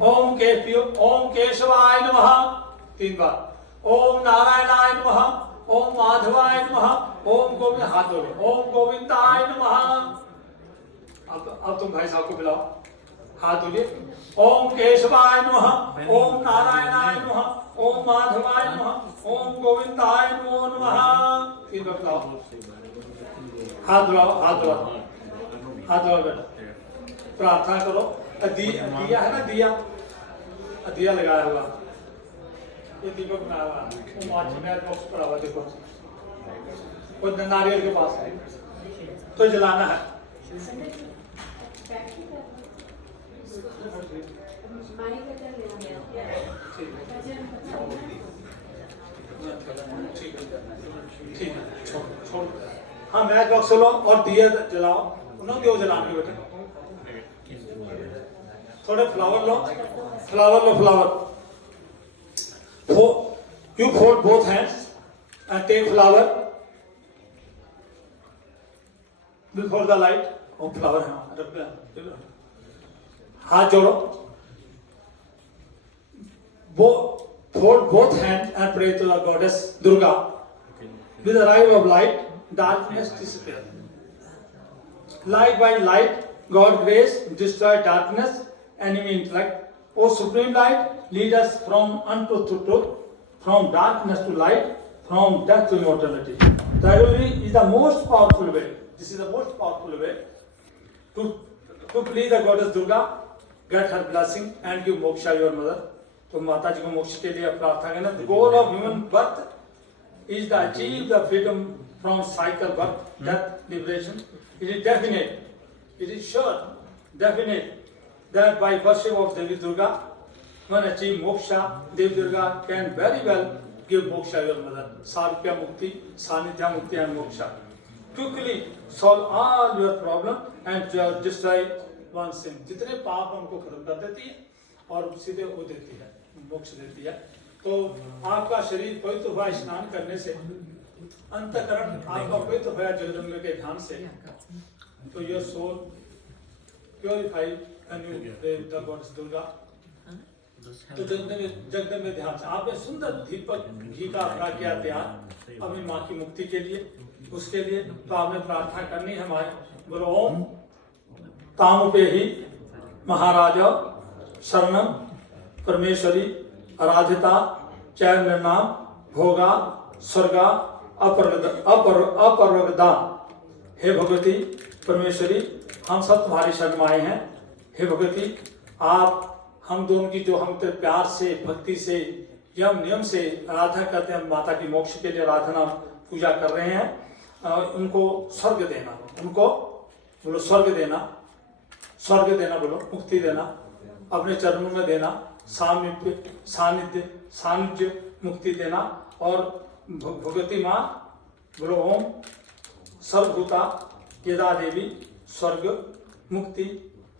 ओम केशवाय नमः 3 बार, ओम नारायणाय नमः, ओम माधवाय नमः, ओम गोविंद, हाथ जोड़ो, ओम गोविंदाय नमः। अब तुम भाई साहब को बुलाओ, हाथ जोड़िए। ओम केशवाय नमः, ओम नारायणाय नमः, ओम माधवाय नमः, ओम गोविंदाय नमो नमः। 3 बार बुलाओ, हाथ बुलाओ, हाथ बुलाओ, हाथ बुलाओ बेटा, प्रार्थना करो। दिया है ना, दिया लगाया हुआ, ये दीपक बनाया हुआ, वो मैच बॉक्स पड़ा हुआ, देखो वो नारियल के पास है, तो जलाना है। ठीक है, छोड़। हाँ, मैच बॉक्स लो और दिया जलाओ, उन्होंने क्यों जलाने बेटे, थोड़े flower low, flower. You fold both hands and take flower before the light. Oh, flower है, हाथ जोड़ो, fold both hands and pray to the goddess Durga. With the arrival of light, darkness disappears. Light by light, God grace destroy darkness, enemy intellect. O supreme light, lead us from untruth to truth, from darkness to light, from death to immortality. That is the most powerful way. This is the most powerful way to please the goddess Durga, get her blessing and give moksha your mother. तो माता जी को मोक्ष के लिए प्रार्थना करना. The goal of human birth is to achieve the freedom from cycle birth, death, liberation. It is definite. It is sure, definite that by worship of Devi Durga, one achieve moksha. Devi Durga can very well give moksha your mother. Sarupya mukti, sanidhya mukti and moksha. Quickly solve all your problem and destroy one sin. जितने पाप हमको खत्म कर देती है और सीधे वो देती है, मोक्ष देती है. तो आपका शरीर पवित्र हुआ स्नान करने से, अंतःकरण आपका पवित्र हुआ जगदम्बे के ध्यान से, तो your soul purified and you pray the goddess Durga. तो जगदम्बे ध्यान से आपने सुंदर दीपक घी का अपना किया त्याग अपनी माँ की मुक्ति के लिए, उसके लिए तो आपने प्रार्थना करनी है. हमारे बोलो ओम तामुपे ही महाराजा शरणम परमेश्वरी आराधिता चैन निर्नाम भोगा स्वर्गा अपरगदा. हे भगवती परमेश्वरी, हम सब तुम्हारी शरण में आए हैं. हे भगवती, आप हम दोनों की जो हम प्यार से, भक्ति से, यम नियम से आराधना करते हैं, माता की मोक्ष के लिए आराधना पूजा कर रहे हैं, उनको स्वर्ग देना, उनको बोलो स्वर्ग देना, स्वर्ग देना, बोलो मुक्ति देना, अपने चरणों में देना, सानिध्य मुक्ति देना. और भगवती माँ बोलो ओम सर्वभूता यदा देवी स्वर्ग मुक्ति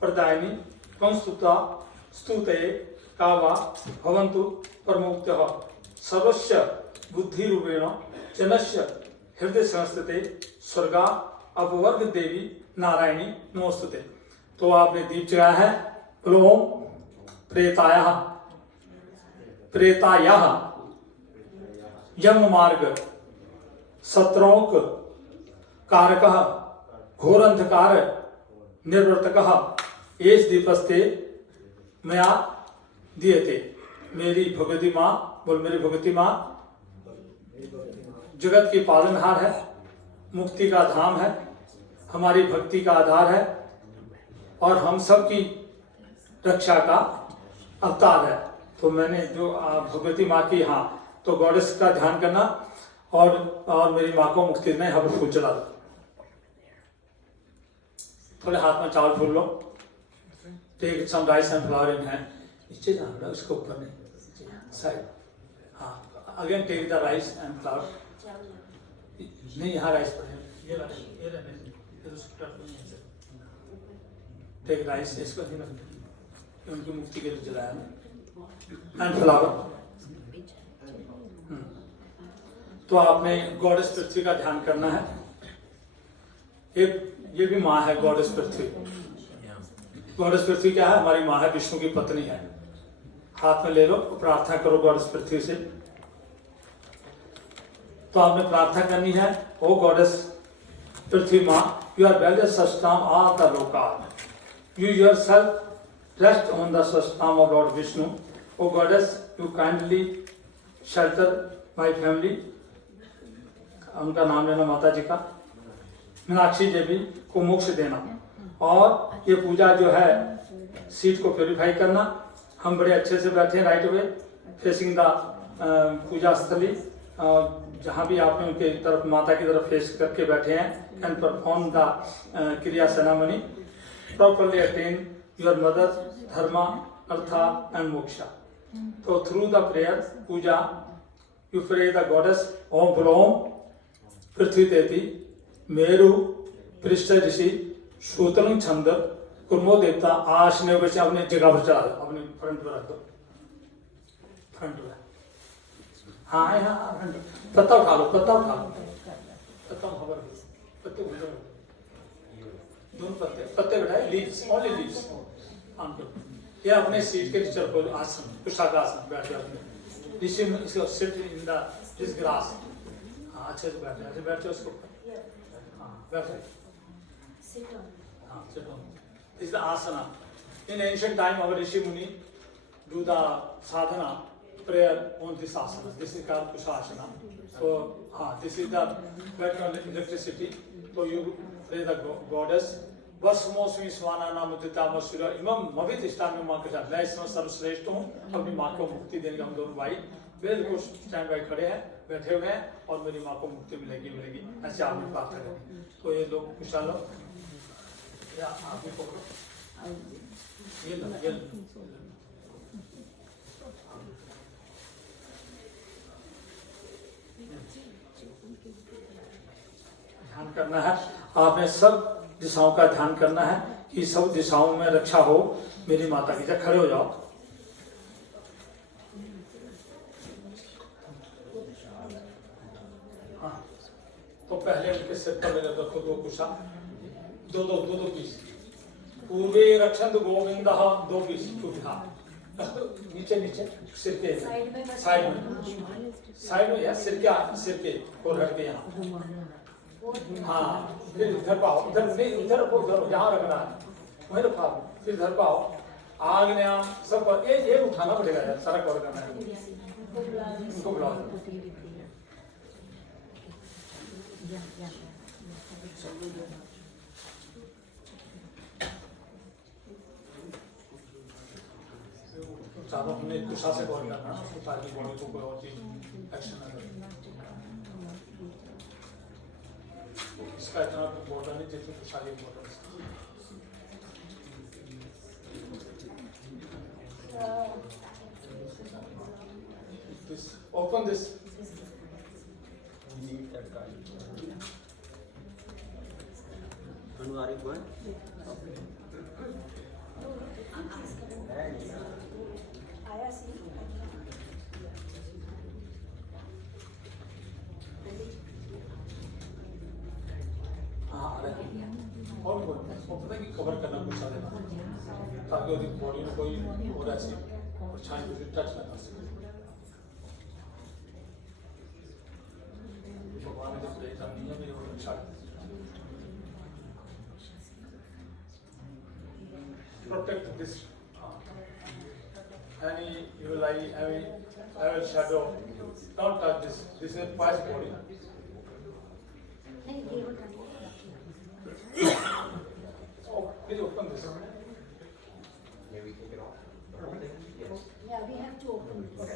प्रदायिनी कंस्तुता स्तुतये कावा भवन्तु परमोक्तः सर्वस्य बुद्धिरूपेण जनस्य हृदय संस्थिते स्वर्गा अपवर्ग देवी नारायणी नमोस्तुते. तो आपने दीप जगाया है. ओम प्रेतायाः यम मार्ग सत्रोक कारकः घोर अंधकार निर्वर्तकः एष दीपस्ते मया दियते. मेरी भगवती माँ, बोल मेरी भगवती माँ जगत की पालनहार है, मुक्ति का धाम है, हमारी भक्ति का आधार है और हम सब की रक्षा का अवतार है. तो मैंने जो भगवती माँ की, हाँ, तो गॉडेस का ध्यान करना और मेरी माँ को मुक्ति देना. यहाँ पर फूल चला दो, थोड़े हाथ में चावल फूल लो. Take some rice and flower in hand. नीचे जाना, उसको ऊपर नहीं, साइड. हाँ, again take the rice and flower. नहीं, यहाँ राइस पर है, ये टेक राइस, इसको नहीं रखते, उनकी मुक्ति के लिए जलाया एंड फ्लावर. तो आपने गॉडेस पृथ्वी का ध्यान करना है. ये भी माँ है, गॉडेस पृथ्वी. गॉडेस पृथ्वी क्या है? हमारी माँ है, विष्णु की पत्नी है. हाथ में ले लो, प्रार्थना करो गॉडेस पृथ्वी से। तो आपने प्रार्थना करनी है, ओ गॉडेस पृथ्वी माँ, you are well sustain all the local, you yourself rest on the sustain of Lord Vishnu. O goddess you kindly shelter my family, उनका नाम लेना माता जी का, मीनाक्षी देवी को मोक्ष देना। और ये पूजा जो है सीट को प्योरीफाई करना। हम बड़े अच्छे से बैठे हैं राइट वे फेसिंग द पूजा स्थली, जहाँ भी आपने उनके तरफ माता की तरफ फेस करके बैठे हैं। And perform the kriya ceremony, properly attain your mother dharma artha and moksha. तो through the prayer puja you pray the goddess ओम ब्रोम पृथ्वी देती मेरु पृष्ठ ऋषि शूतलंग छंद कुर्मो देवता आशने बच्चे अपने जगह पर चला दो, अपने फ्रंट पर रख दो, फ्रंट पर। हाँ हाँ फ्रंट, पत्ता उठा लो, पत्ता उठा लो, पत्ता खबर, पत्ते उधर, दोनों पत्ते, पत्ते बैठाए, लीव्स, ओनली लीव्स। ये अपने सीट के नीचे रखो, आसन कुशाकासन बैठ जाओ अपने ऋषि में, इसको sit in the this grass. हाँ अच्छे से बैठे, ऐसे बैठ जाओ उसको, हाँ बैठे, हाँ sit on. This is the asana. In ancient time, our Rishi Muni do the sadhana prayer on this asana. This is called Kushasana. So, this is the background electricity. So you pray the goddess. Vasmosmi Svana Namudita Masura Imam Mavit Ishtami माँ के साथ मैं इसमें सर्वश्रेष्ठ हूँ, अपनी माँ को मुक्ति देंगे। हम दोनों भाई बिल्कुल स्टैंड बाई खड़े हैं, बैठे हुए हैं, और मेरी माँ को मुक्ति मिलेगी मिलेगी, ऐसे आप प्रार्थना करें। तो ये लोग पूछा लो या आप भी पकड़ो, ये लो ये लो। ध्यान करना है आपने, सब दिशाओं का ध्यान करना है कि सब दिशाओं में रक्षा हो मेरी माता की। जब खड़े हो जाओ, हाँ तो पहले उनके सिर पर लगा रखो दो कुशा, दो दो दो दो पीस। पूर्वे रक्षण गोविंद, दो पीस टूटा, नीचे नीचे सिर के साइड में या सिर के और हट के यहाँ। हाँ फिर इधर पाओ, इधर नहीं, इधर रखो, उधर यहाँ रखना है, वहीं रखा। फिर इधर पाओ, आग्नेय सब पर ये उठाना पड़ेगा यार, सारा कवर करना है। उनको बुलाओ, चारों हमने कुशा से कवर करना, ताकि बॉडी को कोई और चीज एक्शन ना करे। इसका इतना इम्पोर्टेंट नहीं जितना कुशा की इम्पोर्टेंस। Open this. और पता है कि कवर करना कुछ देना, ताकि उसकी बॉडी में कोई और ऐसी परछाई कुछ टच ना कर सके। भगवान ने जब देखा नहीं है मेरी वो रक्षा protect this any evil eye, any evil shadow. Don't touch this. This is past body. Oh, please open this. Maybe take it off. Yes. Yeah, we have to open this.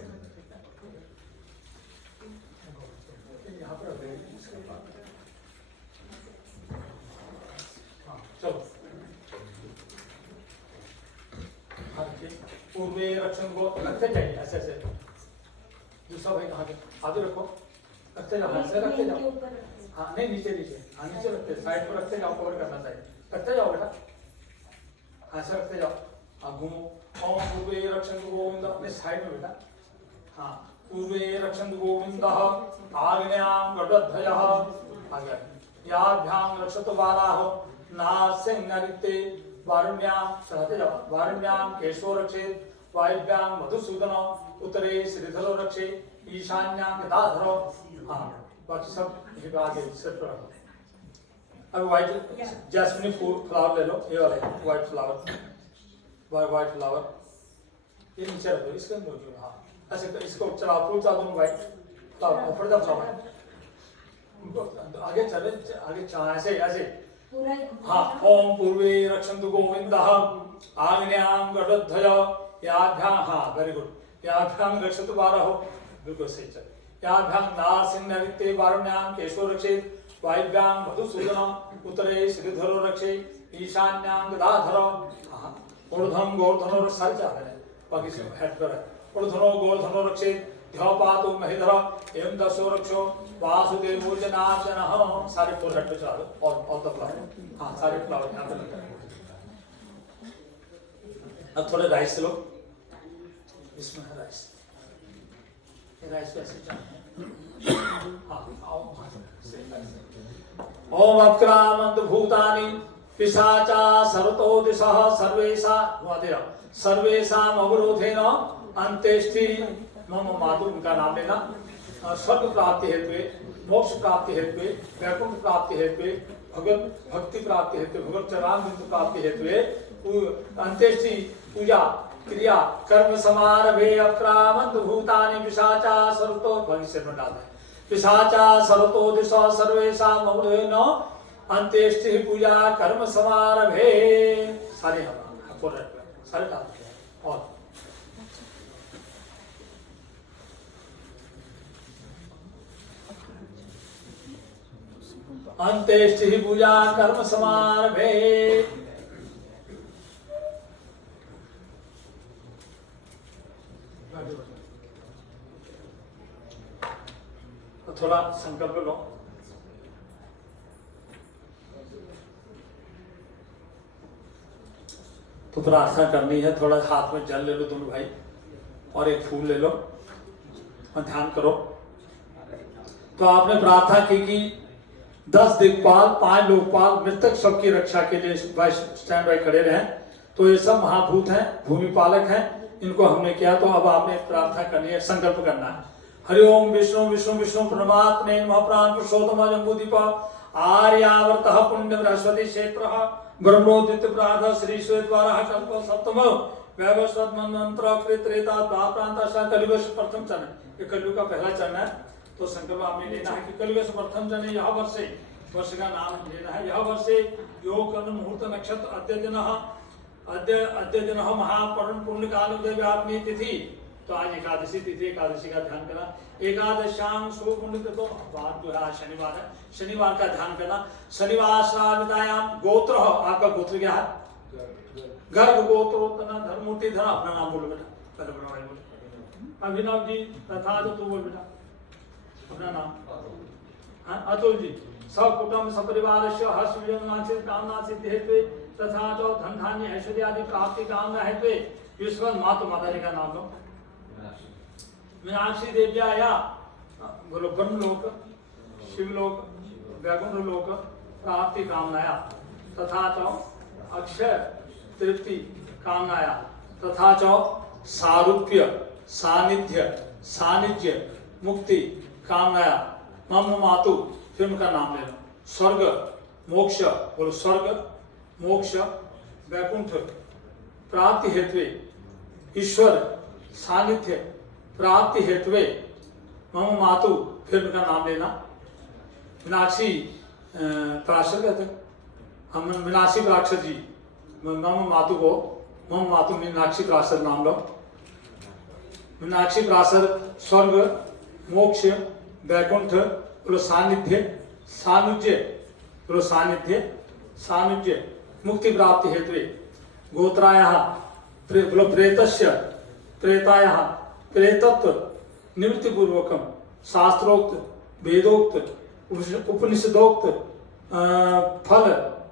Okay. यहाँ पर अभी इसके बाद हाँ चलो हाँ देखिए पूर्वे रक्षण को रखते जाइए ऐसे ऐसे। दूसरा भाई कहाँ के आगे रखो, रखते जाओ, ऐसे रखते जाओ। हाँ नहीं नीचे नीचे, हाँ नीचे रखते, साइड पर रखते जाओ, कवर करना चाहिए। रखते जाओ बेटा, ऐसे रखते जाओ। हाँ घूमो, ओम पूर्वे रक्षण गोविंद, अपने साइड में बेटा। हाँ पूर्वे रक्षण गोविंद आग्नेयां गडद्धयः आगे याभ्यां रक्षतो बालाः नास्यं नरिते वारुण्यां सहते जाओ, वारुण्यां केशो रक्षेत वायव्यां मधुसूदन उत्तरे श्रीधरो रक्षे ईशान्यां गदाधरो। हाँ बाकी सब ये आगे सेट पर रखो। अब व्हाइट जैस्मिन फ्लावर ले लो, ये वाले व्हाइट फ्लावर, व्हाइट फ्लावर ये नीचे रखो, इसके अंदर जो। हाँ ऐसे इसको चलाओ, फूल चादर में व्हाइट फ्लावर, ऊपर द फ्लावर आगे चले, आगे ऐसे ऐसे। हाँ ओम पूर्वे रक्षन्तु गोविन्दः आग्नेयां गरुडध्वज याभ्यां। हाँ वेरी गुड। याभ्यां रक्षतु बारहो, बिल्कुल सही चल। याभ्यां नारसिंहवित्ते वारुण्यां केशो रक्षेत् वायव्यां मधुसूदन उत्तरे श्रीधरो रक्षे ईशान्यां गदाधरो। हाँ ऊर्ध्वं गोवर्धनो सारे चाह रहे हैं, बाकी सब हेड पर है। ऊर्ध्वनो गोवर्धनो रक्षेत् ध्यापातो महेधर एवं दशो रक्षो वासुदेवो जनार्दनः। सारे फोर हेड पे चला दो और द फ्लावर। हाँ सारे फ्लावर यहाँ पे लगे। अब थोड़े राइस लो, इसमें है राइस, ये राइस वैसे चाहिए। हाँ ओम अक्रामंत भूतानि पिशाचा सर्वतो दिशः सर्वेशा सर्वेशाम अवरोधेन अंत्येष्टि मम मातु। उनका नाम लेना। स्वर्ग प्राप्ति हेतु, मोक्ष प्राप्ति हेतु, वैकुंठ प्राप्ति हेतु, भगवत भक्ति प्राप्ति हेतु, भगवत चरण बिंदु प्राप्ति हेतु अंत्येष्टि पूजा क्रिया कर्म समारभे अक्रामंत भूतानि पिशाचा सर्वतो। भविष्य में डालना है पिशाचा सर्वतो दिशा सर्वेशाम अवरोधेन अंत्येष्टि पूजा कर्म समारभे। सारे सारे डालते हैं। और अंत्येष्टि पूजा कर्म समारभे। तो थोड़ा संकल्प लो। तो प्रार्थना करनी है, थोड़ा हाथ में जल ले लो दोनों भाई और एक फूल ले लो और ध्यान करो। तो आपने प्रार्थना की कि 10 दिक्पाल 5 लोकपाल मृतक सबकी रक्षा के लिए स्टैंड बाय खड़े रहे। तो ये सब महाभूत हैं, भूमि पालक हैं, इनको हमने किया। तो अब आपने प्रार्थना करनी है, संकल्प करना है। हरि ओम विष्णु विष्णु विष्णु परमात्मे नमः प्राण पुरुषोत्तम जम्बूदीप आर्यावर्तः पुण्य बृहस्पति क्षेत्रः ब्रह्मोदित प्रार्थ श्री श्वेतवारः कल्प सप्तम वैवस्वत मंत्र कृत रेता द्वाप्रांत कलियुग से प्रथम चरण। ये कलियुग का पहला चरण है। तो संकल्प आपने लेना है कि कलियुग से प्रथम चरण यह वर्ष का नाम लेना है। यह वर्षे योग कर्ण मुहूर्त नक्षत्र अद्य दिन महापर्व पुण्य काल उदय व्यापनी तिथि। तो आज एकादशी तिथि, एकादशी का ध्यान करना। एकादशांग शुभ पुण्य तो बात जो है शनिवार है, शनिवार का ध्यान करना। शनिवार श्रावितायाम गोत्र, आपका गोत्र क्या है? गर्भ गोत्रोत्तम धर्मूर्ति धर्म। अपना नाम बोलो बेटा, पहले बोलो। अभिनव जी तथा तो तू बोल बेटा अपना नाम। अतुल जी सब कुटुंब सपरिवार हर्ष विजय कामना सिद्धि हेतु तथा तो धन धान्य ऐश्वर्य आदि प्राप्ति कामना हेतु विश्व मातु माता जी का नाम लो। मीनाक्षी देव्या या बोलो ब्रह्मलोक शिवलोक वैकुंठ लोक प्राप्ति कामनाया तथा च अक्षय तृप्ति कामनाया तथा च सारूप्य सानिध्य मुक्ति कामनाया मम मातु। फिर उनका नाम लेना। स्वर्ग मोक्ष बोलो स्वर्ग मोक्ष वैकुंठ प्राप्ति हेतु ईश्वर सानिध्य प्राप्ति हेतु मम मातु। फिर उनका नाम लेना। मीनाक्षी प्राक्षर कहते हम मीनाक्षी प्राक्षर जी मम मातु को मम मातु मीनाक्षी प्राक्षर नाम लो। मीनाक्षी प्राक्षर स्वर्ग मोक्ष वैकुंठ बोलो सानिध्य बोलो सानिध्य मुक्ति प्राप्ति हेतु गोत्रायाः बोलो प्रेतायाः प्रेतत्व निवृत्ति पूर्वकम शास्त्रोक्त वेदोक्त उपनिषदोक्त फल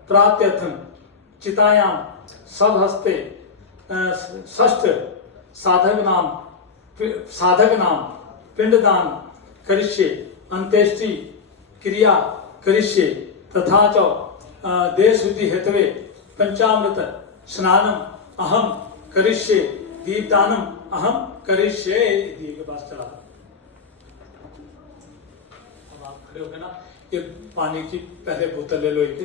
प्राप्त्यर्थम चितायां सदहस्ते षष्ठ साधक नाम पिंडदान करिष्ये अंत्येष्टि क्रिया करिष्ये तथा च देशशुद्धि हेतवे पंचामृत स्नानम अहम करिष्ये दीपदानम अहम करिष्ये, दीप के पास चला। अब आप खड़े होके ना ये पानी की पहले बोतल ले लो, एक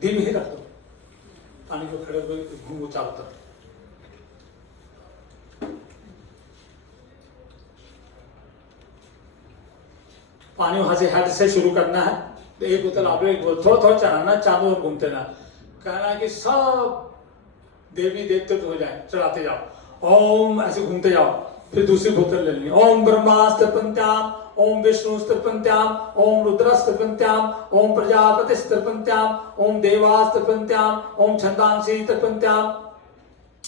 धीमे ही रख दो, पानी को खड़े होकर घूमो चारों तरफ। पानी वहां से हेड से शुरू करना है, तो एक बोतल आप लोग थोड़ा थोड़ा चढ़ाना, चारों ओर घूमते ना, कहना है कि सब देवी देवते तो हो जाए, चढ़ाते जाओ, ओम ऐसे घूमते जाओ। फिर दूसरी बोतल ले लेनी, ओम ब्रह्मास्त्रपंत्याम, ओम विष्णुस्त्रपंत्याम, ओम रुद्रस्त्रपंत्याम, ओम प्रजापतिस्त्रपंत्याम, ओम देवास्त्रपंत्याम, ओम छंदांसी त्रपंत्याम,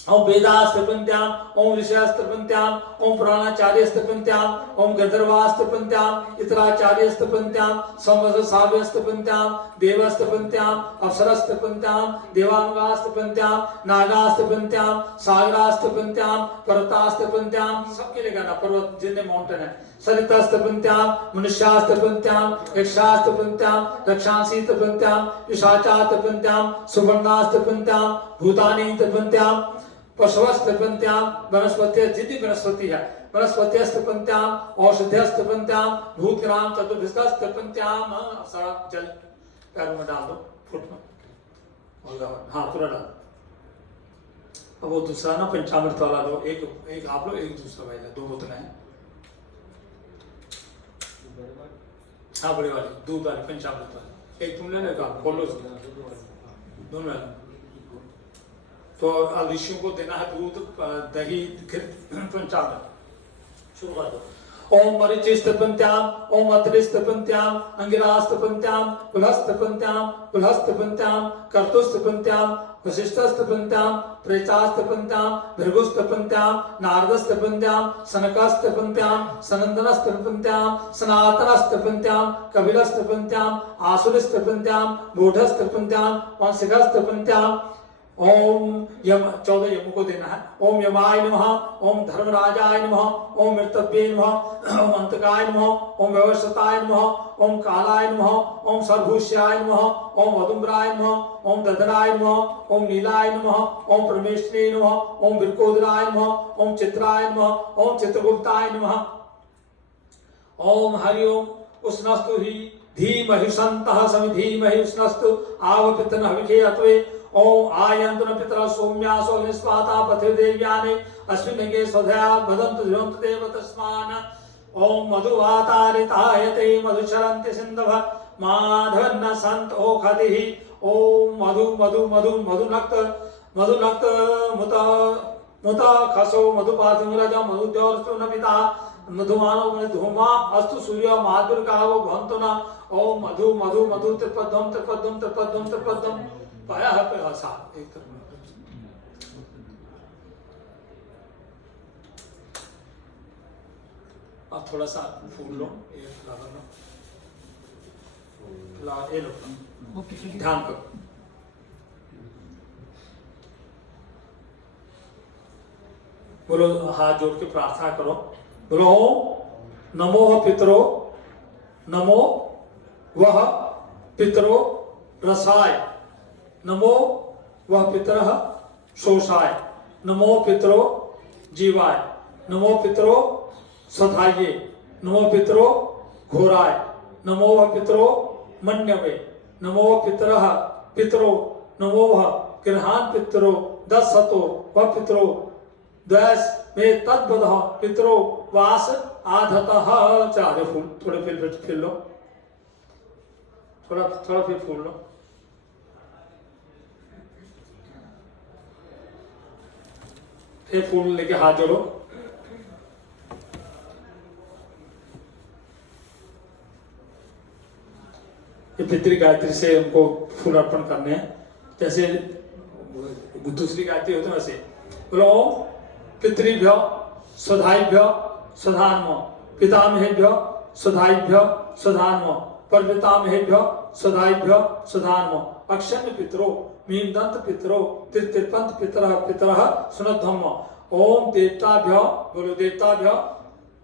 ओम वेदास्त्रपंत्याम, ओम ऋषयास्त्रपंत्याम, ओम पुराणाचार्यस्त्रपंत्याम, ओम गंधर्वास्त्रपंत्याम, इतराचार्यस्त्रपंत्याम, संवत्सरास्त्रपंत्याम, देवास्त्रपंत्याम, अप्सरास्त्रपंत्याम, देवानुगास्त्रपंत्याम, नागास्त्रपंत्याम, सागरास्त्रपंत्याम, पर्वतास्त्रपंत्याम, सबके लिए गाना, पर्वत जितने माउंटेन है, सरितास्त्रपंत्याम, मनुष्यास्त्रपंत्याम, यक्षास्त्रपंत्याम, रक्षांसीस्त्रपंत्याम, पिशाचास्त्रपंत्याम, सुवर्णास्त्रपंत्याम, भूतानीस्त्रपंत्याम, पशुस्त्रपंत्याम, वनस्पति जितनी वनस्पति है, वनस्पतिस्त्रपंत्याम, औषध्यस्त्रपंत्याम, भूतग्राम चतुर्भिस्त्रपंत्याम, सारा जल पैरों में डाल दो, फुट में, हाँ पूरा डाल दो। अब वो दूसरा ना पंचामृत वाला दो, एक आप लो, एक दूसरा भाई लो, 2 बोतलें हैं, हाँ बड़े वाले दूध वाले पंचामृत वाले, एक तुम लेने का खोलो, दोनों है। तो ऋषियों को देना है दूध, दही, पंचामृत, शुरू कर दो। ओम मरीचिस्त्रपंत्याम, ओम अत्रिस्त्रपंत्याम, अंगिरास्त्रपंत्याम, पुलहस्त्रपंत्याम, पुलहस्त्रपंत्याम, कर्तुस्त्रपंत्याम, वशिष्ठस्त्रपंत्याम, प्रेचास्त्रपंत्याम, भृगुस्त्रपंत्याम, नारदस्त्रपंत्याम, सनकास्त्रपंत्याम, सनंदनस्त्रपंत्याम, सनातनस्त्रपंत्याम, कपिलस्त्रपंत्याम, आसुरस्त्रपंत्याम, मूढ़स्त्रपंत्याम, वांशिकास्त्रपंत्याम। ओम यम 14 यमों को देना है। ओम यमाय नमः, ओम धर्मराजाय नमः, ओम मृतव्ये नमः, ओम अंतकाय नमः, ओम व्यवस्थाय नमः, ओम कालाय नमः, ओम सर्वभूष्याय नमः, ओम वदुम्राय नमः, ओम दधराय नमः, ओम नीलाय नमः, ओम परमेश्वरी नमः, ओम विरकोदराय नमः, ओम चित्राय नमः, ओम चित्रगुप्ताय नमः। ओम हरि ओम उष्णस्तु हि धीमहि सन्तः समिधीमहि उष्णस्तु आवपितन हविषे अत्वे। ओम आयन्तु न पितरः सौम्यासो निस्वाता पथिर्देव्यानि अस्मिन्नगे स्वधया वदन्तु ध्रुवन्तु देव तस्मान्। ओम मधुवातारितायते मधुचरन्ति सिन्धवः माधवन्न सन्त ओखदिः। ओम मधु मधु मधु मधुनक्त मधुनक्त मुत मुत खसो मधुपातिमुरज मधुद्योरस्तु न पिता मधुमानो मधुमा अस्तु सूर्य माधुर्गावो भवन्तु न। ओम मधु मधु मधु त्रिपदम त्रिपदम त्रिपदम त्रिपदम पाया है पे सा एक तरफ। अब थोड़ा सा फूल लो, ये लगा लो, ला ये लो, ध्यान करो। बोलो हाथ जोड़ के प्रार्थना करो, बोलो नमो पितरो नमो वह पितरो रसाय नमो वह पितरः शोषाय नमो पितरो जीवाय नमो पितरो सधाये नमो पितरो घोराय नमो वह पितरो मन्यवे नमो पितरः पितरो नमो वह गृहान पितरो 10 सतो वह पितरो 10 में तद्वदः पितरो वास आधतः। चारे फूल थोड़े फिर लो, थोड़ा थोड़ा फिर फूल लो। फिर फूल लेके हाथ जोड़ो। ये पितृ गायत्री से उनको फूल अर्पण करने हैं, जैसे दूसरी गायत्री होती है वैसे। बोलो पितृभ्यो स्वधाइभ्यो स्वधान्मो पितामहेभ्यो स्वधाइभ्यो स्वधान्मो परपितामहेभ्यो स्वधाइभ्यो स्वधान्मो अक्षण्य पितरो मीन दंत पितरो त्रिपंत पितरः पितरः सुनद्धम्म। ओम देवताभ्यो बोलो देवताभ्यो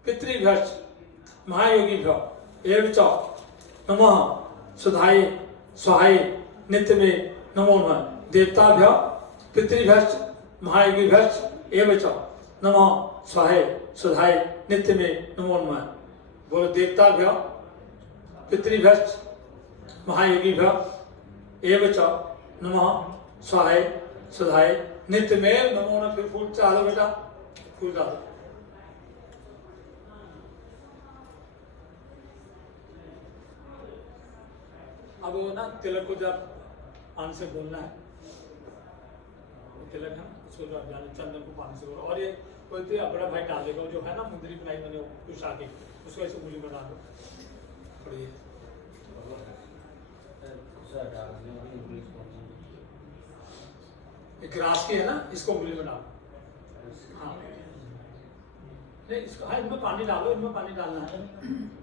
पितृभ्यश्च महायोगिभ्यो एवं च नमः सुधाये स्वाहाये नित्य में नमो नमः। देवताभ्यो पितृभ्यश्च महायोगिभ्यश्च एवं च नमः स्वाहे सुधाय नित्य में नमो नमः। बोलो देवताभ्य पितृभ्यश्च महायोगिभ्य एवं च नमः स्वाहे सुधाय नित्य में नमो नमः। फिर फूल चढ़ा दो बेटा, फूल चढ़ा दो। अब वो ना तिलक को जब पानी से बोलना है, तिलक है उसको चंदन को पानी से बोलो। और ये कोई बड़ा भाई डाल देगा जो है ना मुंदरी बनाई मैंने कुछ आगे उसको ऐसे मूली बना दो। पढ़िए ग्रास की है ना, इसको मूली बना दो। हाँ नहीं इसको, हाँ इनमें पानी डालो, इनमें पानी डालना है।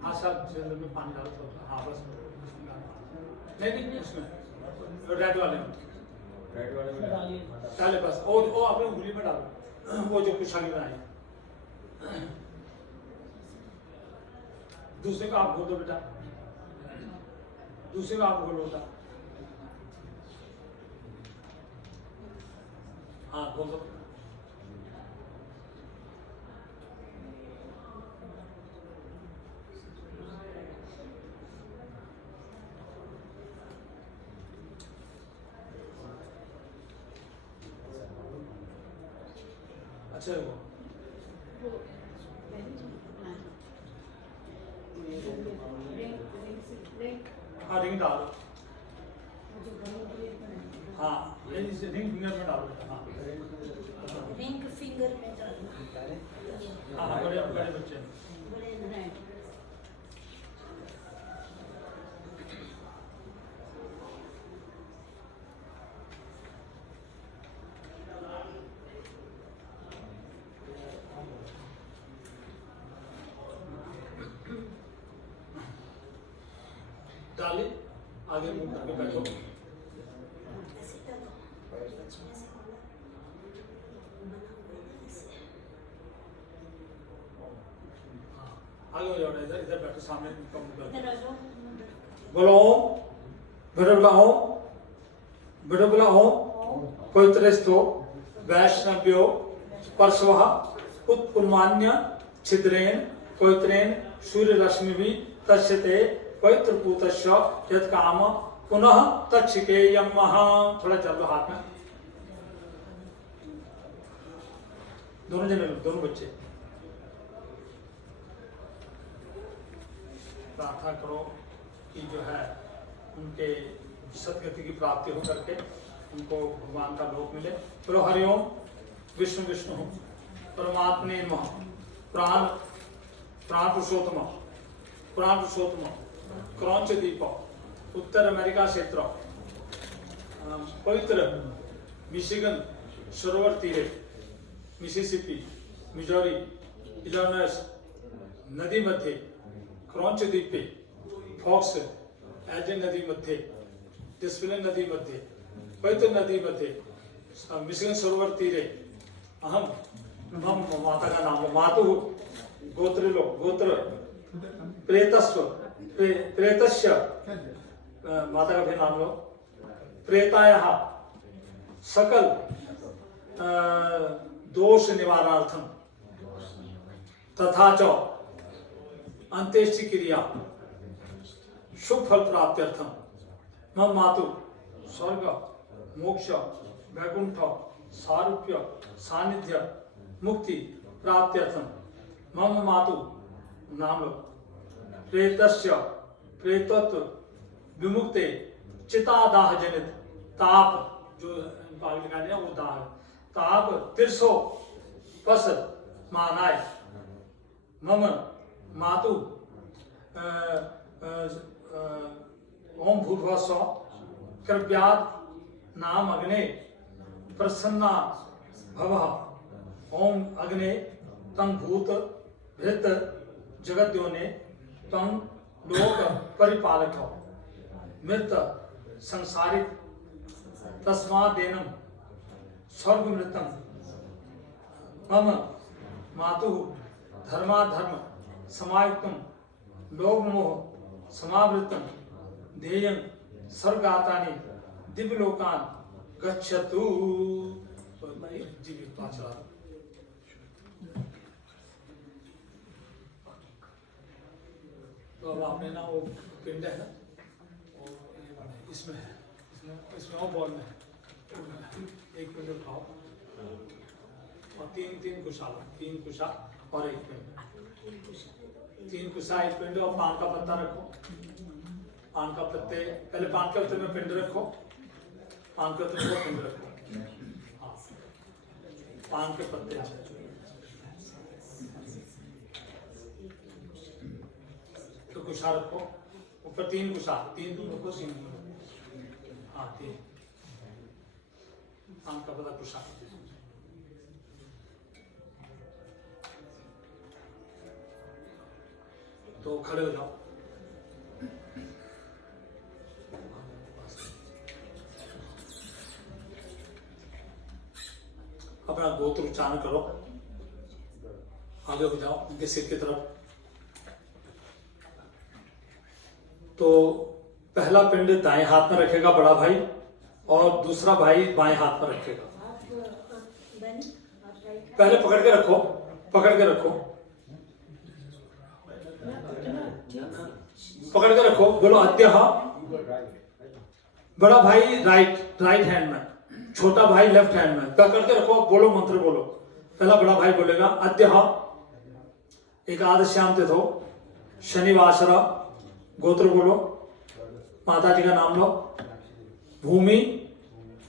हाँ सब चंदन में पानी डालो थोड़ा। हाँ बस नहीं उसमें रेड वाले में डाले बस। और वो अपने उंगली में डालो, वो जो कुछ आगे बनाए। दूसरे को आप बोल दो बेटा, दूसरे को आप बोलो बेटा। हाँ बोल दो। अच्छा हाँ रिंग डालो। हाँ रिंग फिंगर में डालो। हाँ रिंग फिंगर में डालो। हाँ बड़े बड़े बच्चे डाले। आगे मुंह करके बैठो। आगे हो जाओ, इधर इधर बैठो सामने बोलो बेटा बोला हो, बेटा बोला हो। पवित्रस्तो वैष्णव्यो परशवः उत्पुन्मान्य छिद्रेण पवित्रेण सूर्य रश्मि भी तस्यते पवित्र पूतस्य यत् काम पुनः तच्छिकेयम्। थोड़ा चल लो हाथ में, दोनों जने लो, दोनों बच्चे। प्रार्थना करो कि जो है उनके सदगति की प्राप्ति हो करके उनको भगवान का लोक मिले। बोलो हरिओम विष्णु विष्णु परमात्मे नमः। प्राण प्राण पुरुषोत्तम, प्राण पुरुषोत्तम क्रौंच द्वीप उत्तर अमेरिका क्षेत्र पवित्र मिशिगन सरोवर तीरे मिसिसिपी मिजोरी इलिनॉइस नदी मध्ये क्रौंच द्वीपे फॉक्स एजन नदी मध्ये डिस्पिलिन नदी मध्ये पवित्र नदी मध्ये मिशिगन सरोवर तीरे अहम मम माता का नाम मातु गोत्रिलो गोत्र प्रेतस्व प्रेतस्य माता का भी नाम लो। प्रेतायः सकल दोष निवारणार्थम तथा च अंत्येष्टि क्रिया शुभ फल प्राप्त्यर्थम मम मातु स्वर्ग मोक्ष वैकुंठ सारूप्य सानिध्य मुक्ति प्राप्त्यर्थम मम मातु नाम लो। प्रेतस्य प्रेतत्व विमुक्ते चितादाह जनित ताप जो लिखा वो दाह ताप तिरसो पस मानाय मम मातु ओम भूर्भुवः स्वः कृप्यात् नाम अग्ने प्रसन्ना भवः। ओम अग्ने तम भूत भृत जगद्योने तम लोक परिपालक मृत संसारिक तस्मादेनम स्वर्ग मृतम मम मातु धर्माधर्म समायुक्तम लोक मोह समावृतम ध्येयं स्वर्गातानि दिव्यलोकान् गच्छतु। जीवित आपने ना वो पिंड है ना, और इसमें है, इसमें वो बॉल में है, एक पिंड उठाओ और तीन कुशा लो, 3 कुशा और एक पिंड, 3 कुशा एक पिंड, और पान का पत्ता रखो, पान का पत्ते, पहले पान के पत्ते में पिंड रखो, पान के पत्ते में पिंड रखो, हाँ, पान के पत्ते, तो कुशा रखो, ऊपर 3 कुशा, 3 रखो, 3 हाँ 3 पान का पत्ता कुशा। तो खड़े हो जाओ, अपना गोत्र उच्चारण करो, आगे हो जाओ उनके सिर की तरफ। तो पहला पिंड दाएं हाथ में रखेगा बड़ा भाई, और दूसरा भाई बाएं हाथ में रखेगा। पहले पकड़ के रखो, पकड़ के रखो, पकड़ के रखो, बोलो अद्यः। बड़ा भाई राइट हैंड में, छोटा भाई लेफ्ट हैंड में, पकड़ के रखो, बोलो मंत्र बोलो। पहला बड़ा भाई बोलेगा अद्यः एकादश्याम तिथौ शनिवासर, गोत्र बोलो, माता जी का नाम लो, भूमि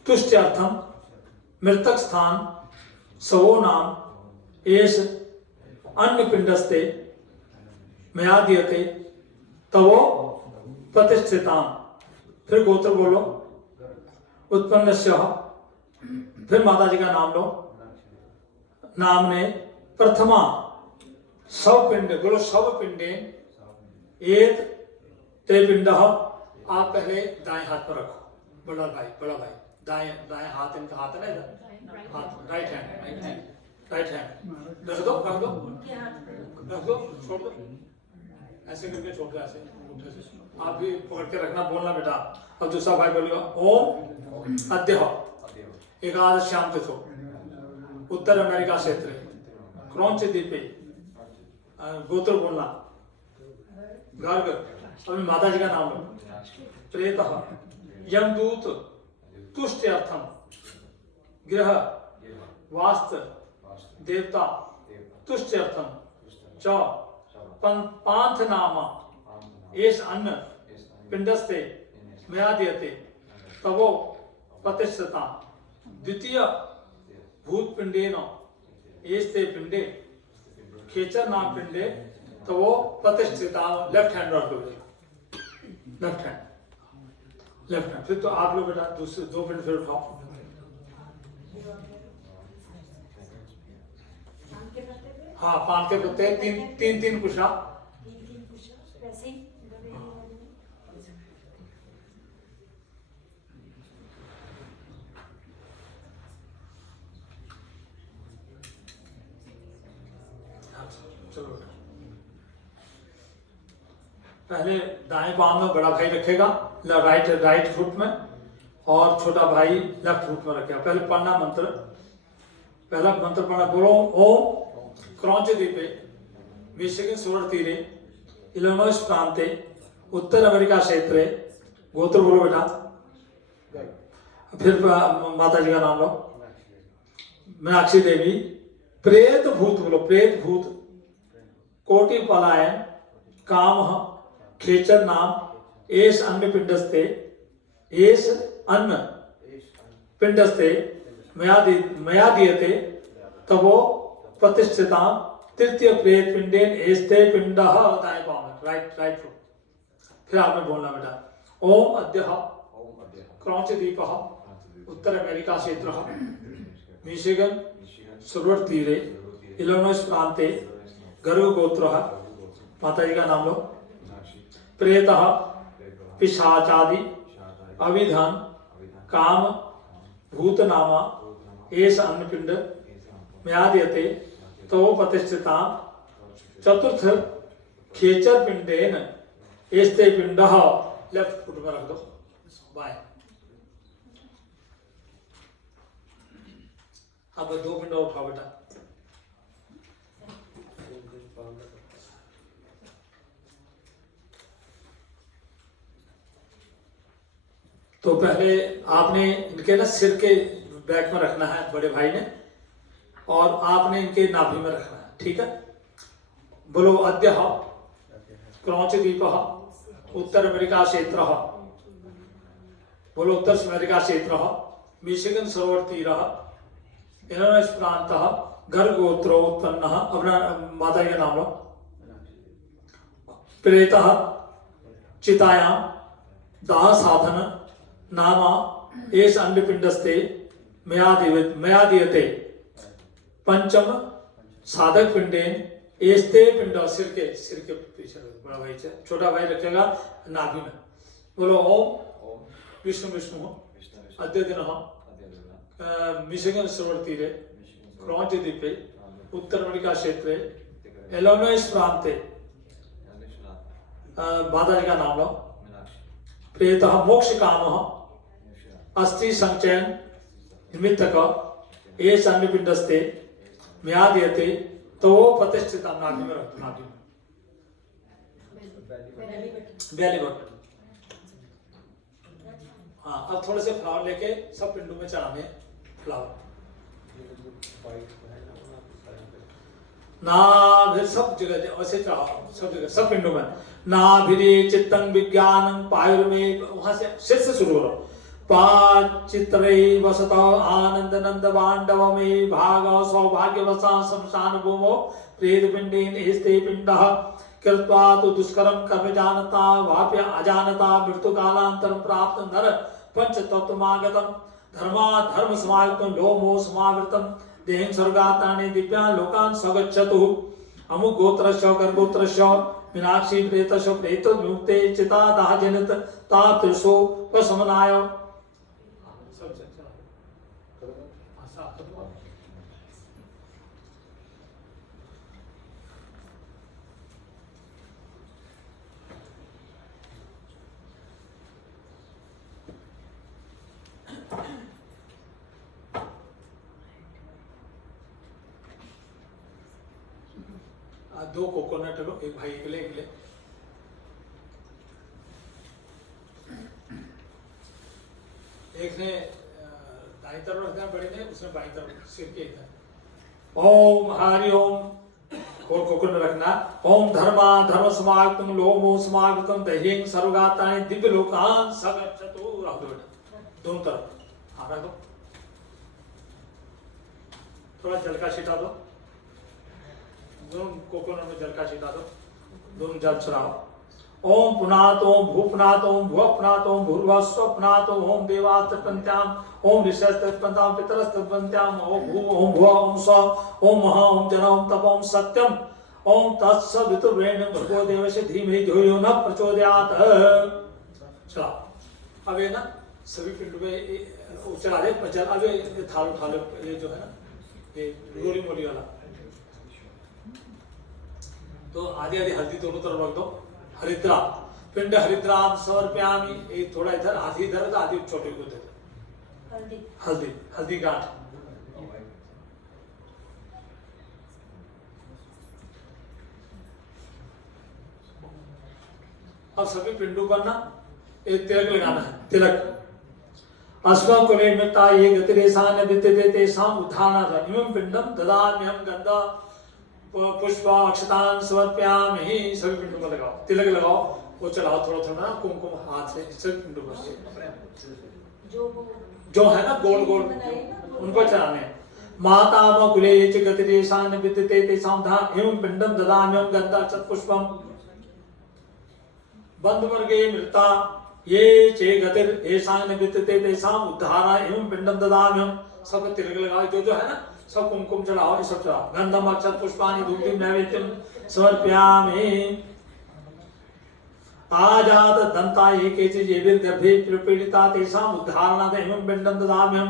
तुष्ट्यर्थम मृतक स्थान सवो नाम एष अन्न पिंडस्ते मया दीयते तवो प्रतिष्ठिताम। फिर गोत्र बोलो, उत्पन्नस्य, फिर माता जी का नाम लो, नाम ने प्रथमा शव पिंड, बोलो शव पिंडे एत ते पिंड। आप पहले दाएं हाथ पर रखो, बड़ा भाई दाएं हाथ, इनका हाथ है ना इधर, हाथ राइट हैंड रख दो, रख दो, छोड़ दो, ऐसे करके छोड़ दो, ऐसे आप भी पकड़ के रखना, बोलना बेटा। अब दूसरा भाई बोलेगा ओम अद्यः एकादश्याम तिथौ उत्तर अमेरिका क्षेत्र क्रॉन्च द्वीपे, गोत्र बोलना, गर्ग, अभी माता जी का नाम लो, प्रेतः यमदूत तुष्ट्यर्थम गृह वास्तु देवता तुष्ट्यर्थम च पांथ नाम एष अन्न पिंडस्ते मया दीयते तवो प्रतिष्ठिता। द्वितीय भूत पिंडेन एस्ते पिंडे खेचर नाम पिंडे तवो प्रतिष्ठिता। लेफ्ट हैंड रख दो, लेफ्ट हैंड। फिर तो आप लोग बेटा दूसरे 2 पिंड फिर उठाओ, हाँ पान के पत्ते, 3 कुशा, चलो पहले दाएं पांव में बड़ा भाई रखेगा राइट फुट में, और छोटा भाई लेफ्ट फुट में रखेगा। पहले पढ़ना मंत्र, पहला मंत्र पढ़ना, बोलो ओम क्रॉन्च द्वीपे मिशिगन सोलर तीरे इलिनॉइस प्रांते उत्तर अमेरिका क्षेत्रे, गोत्र बोलो बेटा। फिर माता जी का नाम लो, मीनाक्षी देवी। प्रेत भूत बोलो, प्रेत भूत कोटि पलायन काम खेचर नाम एष अन्न पिंडस्ते, एष अन्न पिंडस्ते मया दीयते तवो प्रतिष्ठिता। तृतीय प्रेत पिंडेन एस्ते पिंड, दाएं पांव में, राइट फुट। फिर आपने बोलना बेटा ओम अद्यः क्रॉन्च द्वीपः उत्तर अमेरिका क्षेत्र मिशिगन सुरवट तीरे इलिनॉइस प्रांते गर्ग गोत्र, माता जी का नाम लो। प्रेतः पिशाचादि अविधान काम भूतनामा एष अन्न पिंड मया दीयते तवो प्रतिष्ठिता। चतुर्थ खेचर पिंडेन एस्ते पिंड, लेफ्ट फुट में रख दो, बाएं। अब 2 पिंड उठाओ बेटा, तो पहले आपने इनके ना सिर के बैक में रखना है बड़े भाई ने, और आपने इनके नाभि में रखना है, ठीक है। बोलो अद्य क्रौच द्वीप उत्तर अमेरिका क्षेत्र, बोलो उत्तर अमेरिका क्षेत्र मिशिगन सरोवर तीर इलिनॉइस प्रांत गर्भगोत्रोत्पन्न, अपना माता का नाम लो, प्रेत चितायां दाह साधन नामा एष अंडपिंडस्ते मयादीयते पंचम साधक पिंडेन एस्ते पिंड, सिर के पीछे बड़ा भाई से छोटा भाई रखेगा नाभि में। बोलो ओम विष्णु विष्णु अद्य दिन मिशिगन सरोवर तीरे क्रौच द्वीपे उत्तर अमेरिका क्षेत्रे इलिनॉइस प्रांते, माताजी का नाम लो, प्रेतः मोक्ष काम अस्थि संचयन निमित्तक एष अंडपिंडस्ते म्यादीयते, तो वो प्रतिष्ठित नाभि में रखते, नाभि में, बेली बटन। हाँ, अब थोड़े से फ्लावर लेके सब पिंडों में चढ़ाने फ्लावर ना, फिर सब जगह ऐसे चढ़ाओ, सब जगह सब पिंडों में। नाभिरे चित्तं विज्ञानं पायुर्मे, वहां से सिर से शुरू करो। पाचित्रे वसतो आनंद नंद बांडव में भाग सौभाग्यवसा शमशान भूमो प्रेत पिंडेन एस्ते पिंडः कृत्वा तो दुष्कर्म कर्म जानता वाप्य अजानता मृत्यु कालांतरम प्राप्त नर पंच तत्वमागतम धर्मा धर्म समागतम लोमो समावृतम देहं स्वर्गातानि दिव्यान लोकान स्वगच्छतु अमुक गोत्रस्य गर्भोत्रस्य मीनाक्षी प्रेतस्य प्रेतो मुक्ते चिता दाह जनित तापसो वसमनाय। दो कोकोनट लो, एक भाई के लिए, एक ले। एक ने दाई तरफ रखना, बड़े ने उसने बाई तरफ सिर के इधर। ओम हरि ओम, और कोकोनट रखना। ओम धर्मा धर्म समागतम लोमो समागतम दह्यं सर्वगातानि दिव्य लोकान सगच्छतु, रख दो दोनों तरफ। हाँ रख दो, थोड़ा जल का छिटा दो, दोनों कोकोनट में जल का छिटा दो, दोनों जल चढ़ाओ। ओम पुनात ओम भूपनात ओम भुवपनात ओम भूर्भस्वपनात ओम देवास्तपन्त्याम ओम ऋषस्तपन्त्याम पितरस्तपन्त्याम ओम भू ओम भुव ओम स्व ओम महा ओम जन ओम तप ओम सत्यम ओम तत्सवितुर्वरेण्यं भर्गो देवस्य धीमहि धियो यो न प्रचोदयात्। चलो अब ये ना सभी पिंडों में चढ़ा दे। अब ये थाल उठा लो, ये जो है ना ये गोली मोली वाला, तो आधी आधी हल्दी दोनों तरफ रख दो। हरिद्रा पिंड हरिद्रा समर्पयामि, एक थोड़ा इधर आधी इधर तो आधी छोटे को दे दो। हल्दी हल्दी हल्दी गांठ। अब सभी पिंडों पर ना एक तिलक लगाना है, तिलक। अस्मकुले मिता ये गतिरेशान विद्यते तेषां उद्धारणार्थं इमं पिंडं ददाम्यहं गंधा पुष्प अक्षतान समर्पयामि। सभी पिंडों में लगाओ, तिलक लगाओ, वो चढ़ाओ थोड़ा थोड़ा कुमकुम हाथ से सभी पिंडों पर, जो है ना गोल गोल उन पर चढ़ाने। माता कुले च गतिरेशान विद्यते तेषां उद्धारणार्थं इमं पिंडं ददाम्यहं गंधा पुष्पम। बंधुवर्गे मृता ये चे गतिर एषां विद्यते तेषां उद्धारणाय एवं पिंडं ददाम्यहं। सब तिलक लगाओ, जो जो है ना सब कुमकुम चढ़ाओ, सब चढ़ाओ। गंधम अक्षत पुष्पाणि धूपदीप नैवेद्यं समर्पयामि। आजात दंता ये केचित् येभिर् गर्भे पीड़िता तेषां उद्धारणाय एवं पिंडं ददाम्यहं।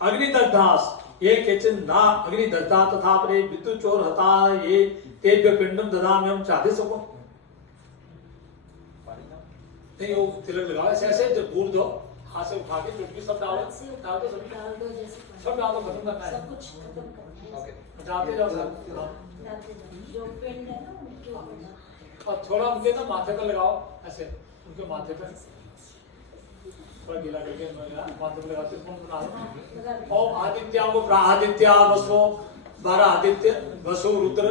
अग्निदग्धास ये केचित् ना अग्निदग्धा तथा परे विद्युत चोर हता ये तेभ्य पिंडं ददाम्यहं। चाहते सबको नहीं, वो तिलक लगाओ ऐसे ऐसे, जब बूढ़ दो हाथ से उठा के चुटकी सब डालो, डाल दो सब डालो, खत्म करना है, सब कुछ खत्म करना है। डालते जाओ सब, जो पिंड है ना उनके ऊपर, और थोड़ा उनके ना माथे पर लगाओ ऐसे, उनके माथे पर थोड़ा गीला करके बाथरूम लगाते हैं, बना लो। हाँ, लगा दी। ओम आदित्य को आदित्य वसु 12 आदित्य वसु रुद्र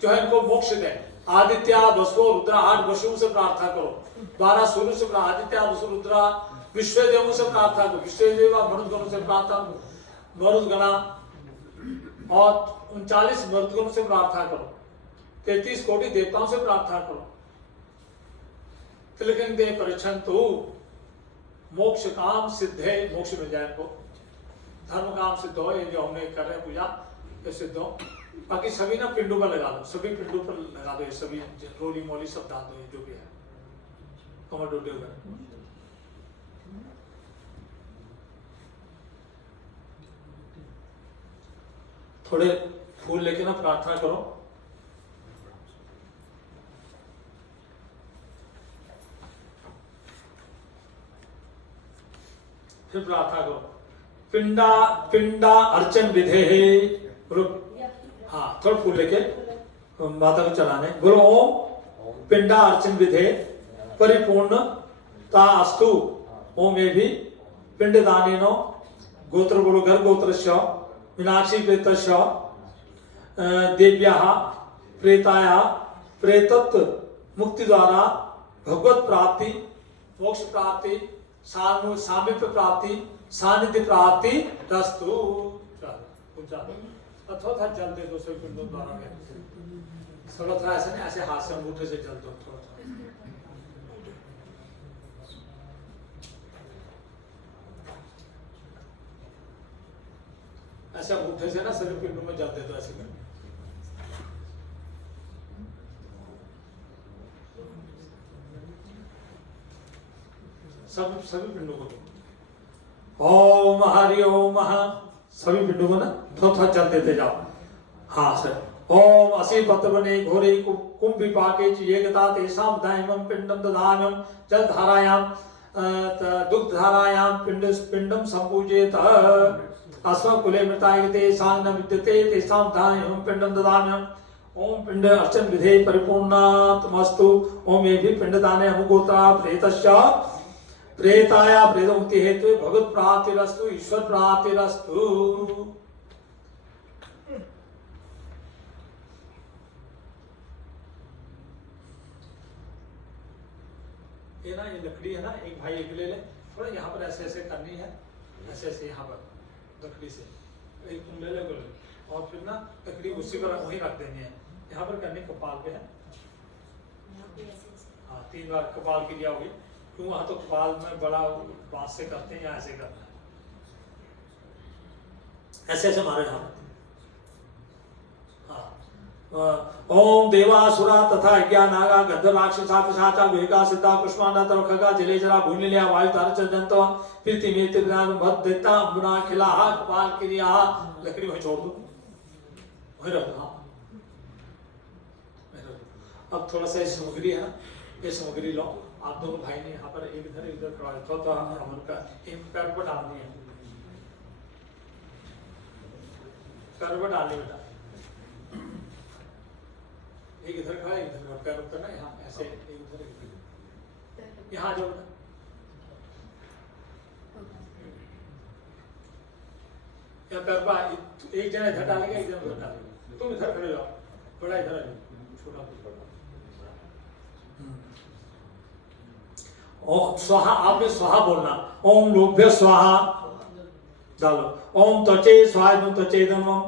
जो है इनको मोक्ष दे। आदित्य वसु रुद्र 8 वसुओं से प्रार्थना करो, 12 सूर्य से आदित्य वसु रुद्र विश्वदेवों से प्रार्थना करो, विश्वदेव मरुदगणों से प्रार्थना मरुदगणा और 39 मरुदगणों से प्रार्थना करो, 33 कोटि देवताओं से प्रार्थना करो। तिलकन दे परिछंतु मोक्ष काम सिद्धे, मोक्ष मिल जाए इनको, धर्म काम सिद्ध हो, ये जो हमने कर रहे हैं पूजा ये सिद्ध हो। बाकी सभी ना पिंडों पर लगा दो, सभी पिंडों पर लगा दो, ये सभी रोली मोली सब डाल दो, ये जो भी है कमर डोडे हुए। थोड़े फूल लेके ना प्रार्थना करो। फिर प्रार्थना करो। पिंडा अर्चन विधे बोलो, हाँ थोड़ा फूल लेके माता को चलाने। बोलो ओम पिंडा अर्चन विधे परिपूर्णता अस्तु। ओम ये भी पिंड दानेनो गोत्र बोलो घर गोत्रस्य मीनाक्षी प्रेतस्य देव्याः प्रेताया प्रेतत्व मुक्ति द्वारा भगवत प्राप्ति, मोक्ष प्राप्ति, सामीप्य प्राप्ति, सानिध्य प्राप्ति रस्तु। थोड़ा जल दे दो सभी पिंडों द्वारा में, थोड़ा ऐसे नहीं, ऐसे हाथ से अंगूठे से जल दो थोड़ा। ऐसे अंगूठे से ना सभी पिंडों में जल दे दो ऐसे करके। सभी पिंडों को दो। ओम हरि ओम सभी पिंडों को ना थोड़ा जल देते जाओ। हाँ सर। ओम असी पत्रवने घोरे कुंभिपाके येगता तेषां दायमं पिंडं ददाम्यं जल धारायां दुग्ध धारायां पिंडं संपूजयेत। अस्मकुले मृताय तेषां न विद्यते तेषां दायमं पिंडं ददाम्यं। ओम पिंड अर्चन विधे परिपूर्णात्मस्तु। ओम ये भी पिंडदाने अमुगोत्रा प्रेतस्य प्रेताया प्रेत मुक्ति हेतु भगवत प्राप्तिरस्तु, ईश्वर प्राप्तिरस्तु। ये ना ये लकड़ी है ना, एक भाई एक ले ले, थोड़ा यहाँ पर ऐसे ऐसे करनी है, ऐसे ऐसे यहाँ पर लकड़ी से एक तुम ले ले और फिर ना लकड़ी उसी पर वहीं रख देनी है, यहाँ पर करनी कपाल पे है। हाँ 3 बार कपाल की दिया होगी, क्यों वहां तो कपाल में बड़ा बांस से करते हैं या ऐसे करना है, ऐसे ऐसे मारे यहाँ। ओम देवासुरा तथा यज्ञा नागा गंधर्व राक्षसा पिशाचा वेगा सिद्धा पुष्पांडा तरखगा जलेजरा भूनिलिया वायु तारचंदंत प्रीति में त्रिनाम भद देता अंबुना खिलाहा कपाल क्रिया। लकड़ी वहीं छोड़ दो, वहीं रख दो। अब थोड़ा सा सामग्री है ना, ये सामग्री लो आप दोनों भाई ने यहाँ पर एक इधर इधर करवा थोड़ा अमर का एक पैर पर डालनी है, पैर पर डालनी बेटा, एक इधर खड़ा एक इधर पैर ऊपर ना, यहाँ ऐसे एक इधर यहाँ जो यहाँ पैर पर एक जना इधर डालेगा एक जना उधर डालेगा, तुम इधर खड़े जाओ, बड़ा इधर आ छोटा ओम स्वाहा। आपने स्वाहा बोलना, ओम लोभ्य स्वाहा डालो, ओम त्वचे स्वाहायदम त्वचेदनम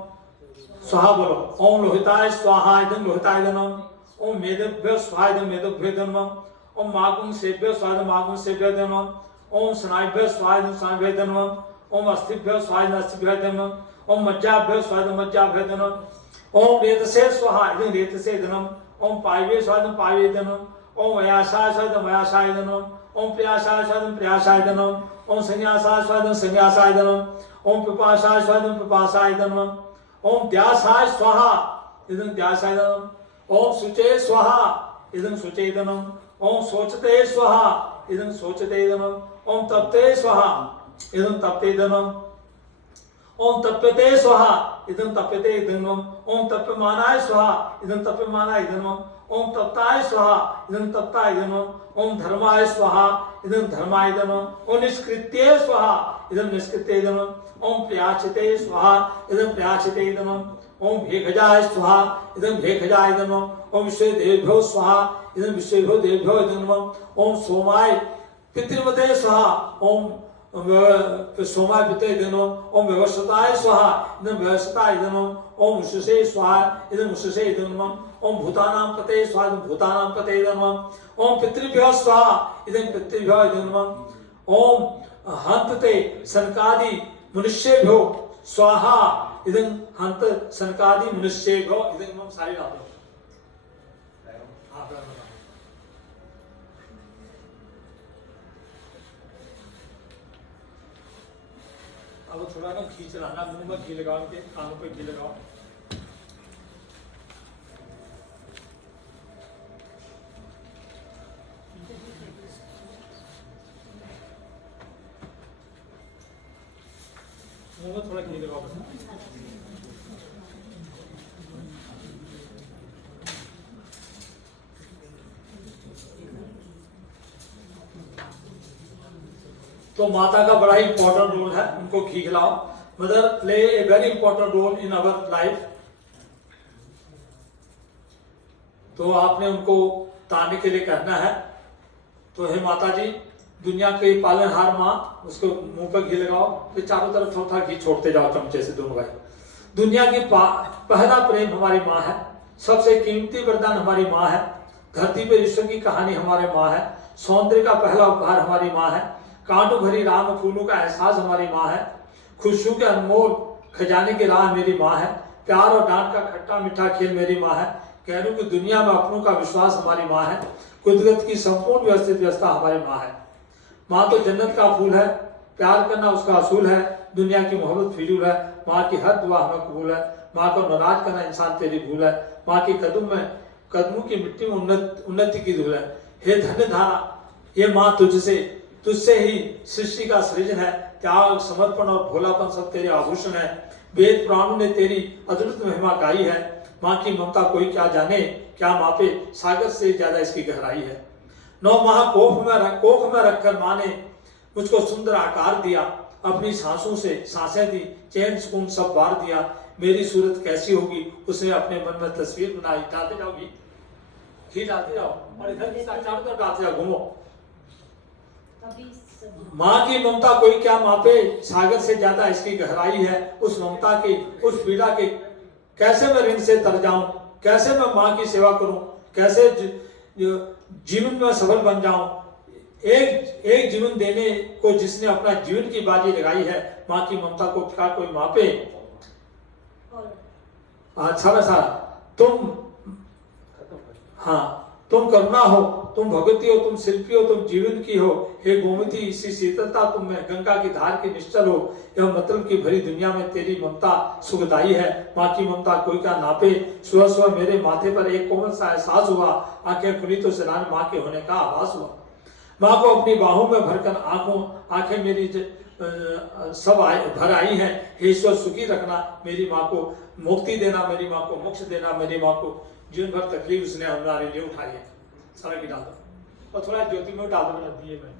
स्वाहा बोलो, ओम लोहिताय स्वाहायदम लोहितायदनम, ओम मेदभ्य स्वाहायदम मेदभ्यदनम, ओम मागुं सेभ्य स्वाहायदम मागुं सेभ्यदनम, ओम स्नायुभ्य स्वाहायदम स्नायुभ्यदनम, ओम अस्थिभ्य स्वाहायदम अस्थिभ्यदनम, ओम मज्जाभ्य स्वाहायदम मज्जाभ्यदनम, ओम रेतसे स्वाहायदम रेतसेदनम, ओम पायवे स्वाहायदम पायवेदनम, ओम वयासाय स्वाहायदम वयासायदनम, ओम प्रियासाय स्वाहायदम प्रियासायदनम, ओम संन्यासाय स्वाहायदम संन्यासायदनम, ओम पिपासाय स्वाहायदम पिपासायदनम, ओम ध्यासाय स्वाहा इदं ध्यासायदनम, ओम शुचे स्वाहा इदं शुचेदनम, ओम शोचते स्वाहा इदं शोचतेदनम, ओम तप्ते स्वाहा इदं तप्तेदनम, ओम तप्यते स्वाहा इदं तप्यतेदनम, ओम तप्यमानाय स्वाहा इदं तप्यमानायदनम, ओम तप्ताय स्वाहा इदं तप्ताय नमः, ओम धर्माय स्वाहा इदं धर्माय नमः, ओम निष्कृत्ये स्वाहा इदं निष्कृत्ये नमः, ओम प्याचिते स्वाहा इदं प्याचिते नमः, ओम भेखजाय स्वाहा इदं भेखजाय नमः, ओम विश्वेदेभ्यो स्वाहा इदं विश्वेभ्यो देभ्यो नमः, ओम सोमाय पितृवते स्वाहा ओम सोमाय पिते नमः, ओम व्यवस्थाय स्वाहा इदं व्यवस्थाय नमः, ओम उषसे स्वाहा इदं उषसे नमः, ओम भूतानां पते स्वाहा इदं भूतानां पते नमः, ओम पितृभ्यो स्वाहा इदं पितृभ्यो नमः, ओम हन्तते सनकादि मनुष्येभ्यो स्वाहा इदं हंत सनकादि मनुष्येभ्यो इदं नमः। सारी बात अब थोड़ा ना घी चलाना, मुंह में घी लगाओ, के कानों पे घी लगाओ। मुंह में थोड़ा घी लगाओ बस। तो माता का बड़ा ही इंपॉर्टेंट रोल है, उनको घी खिलाओ। Mother play a very important role in our life. तो आपने उनको ताने के लिए कहना है। तो हे माता जी, दुनिया के पालनहार माँ, उसको मुंह पर घी लगाओ, फिर चारों तरफ थोड़ा घी छोड़ते जाओ चमचे से दोनों भाई। दुनिया की पहला प्रेम हमारी माँ है, सबसे कीमती वरदान हमारी माँ है, धरती पर ईश्वर की कहानी हमारे माँ है, सौंदर्य का पहला उपहार हमारी माँ है, कांटों भरी राम फूलों का एहसास हमारी माँ है, खुशियों के अनमोल खजाने की राह मेरी माँ है, प्यार और डांट का खट्टा मीठा खेल मेरी माँ है, गैरों की दुनिया में अपनों का विश्वास हमारी माँ है, कुदरत की संपूर्ण व्यवस्थित व्यवस्था हमारी माँ है। माँ तो जन्नत का फूल है, प्यार करना उसका असूल है, दुनिया की मोहब्बत फिजूल है, माँ की हर दुआ हमें कबूल है, माँ को नाराज करना इंसान तेरी भूल है, माँ की कदमों की मिट्टी में उन्नति की धूल है। हे धन्य धारा, ये माँ तुझसे ही सृष्टि का सृजन है, त्याग समर्पण और भोलापन सब तेरे आभूषण है, वेद पुराणों ने तेरी अद्भुत महिमा गाई है, माँ की ममता कोई क्या जाने, क्या मापे, सागर से ज्यादा इसकी गहराई है। 9 माह कोख में रखकर माँ ने मुझको सुंदर आकार दिया, अपनी सांसों से सांसें दी, चैन सुकून सब बार दिया, मेरी सूरत कैसी होगी उसने अपने मन में तस्वीर बनाई। डालते जाओ घी डालते जाओ और इधर चारों तरफ डालते जाओ, घूमो। माँ की ममता कोई क्या मापे, सागर से ज्यादा इसकी गहराई है, उस ममता की उस पीड़ा के कैसे मैं ऋण से तर जाऊं, कैसे मैं माँ की सेवा करूं, कैसे जीवन में सफल बन जाऊं। एक जीवन देने को जिसने अपना जीवन की बाजी लगाई है, माँ की ममता को क्या कोई मापे। अच्छा तुम करुणा हो, तुम भगवती हो, तुम शिल्पी हो, तुम जीवन की हो, हे गोमती इसी शीतलता तुम में, गंगा की धार की निश्चल हो, यह मतलब की भरी दुनिया में तेरी ममता सुखदाई है, माँ की ममता कोई क्या नापे। सुबह सुबह मेरे माथे पर एक कोमल सा एहसास हुआ, आंखें खुली तो सिरान माँ के होने का आभास हुआ। माँ को अपनी बाहों में भरकर आंखें मेरी सब भर आई हैं, हे ईश्वर सुखी रखना मेरी माँ को, मुक्ति देना मेरी माँ को, मोक्ष देना मेरी माँ को, जीवन भर तकलीफ उसने हमारे लिए उठाई है। सारा की डाल दो और थोड़ा ज्योति में डाल दो दिए में।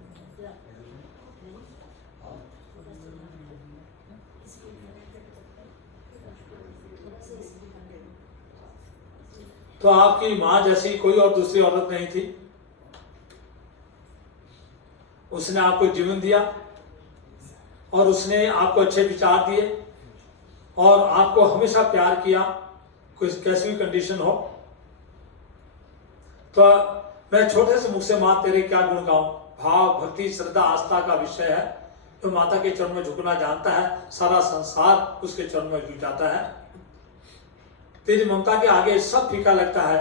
तो आपकी माँ जैसी कोई और दूसरी औरत नहीं थी, उसने आपको जीवन दिया और उसने आपको अच्छे विचार दिए और आपको हमेशा प्यार किया, कोई कैसी भी कंडीशन हो। तो मैं छोटे से मुख से माँ तेरे क्या गुण गाऊं, भाव भक्ति श्रद्धा आस्था का विषय है। तो माता के चरण में झुकना जानता है, सारा संसार उसके चरण में झुक जाता है। तेरी ममता के आगे सब फीका लगता है।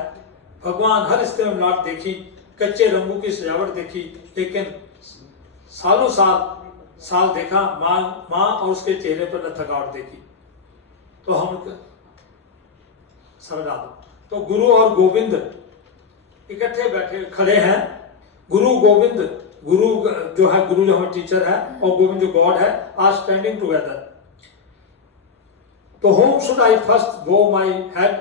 भगवान हर रिश्ते में मिलावट देखी, कच्चे रंगों की सजावट देखी, लेकिन सालों साल देखा माँ और उसके चेहरे पर न थकावट देखी। तो हम समझा दो। तो गुरु और गोविंद इकट्ठे बैठे खड़े हैं। गुरु गोविंद, गुरु जो हमारे टीचर है और गोविंद जो गॉड है, आर स्टैंडिंग टुगेदर। तो होम शुड आई फर्स्ट बो माई हेड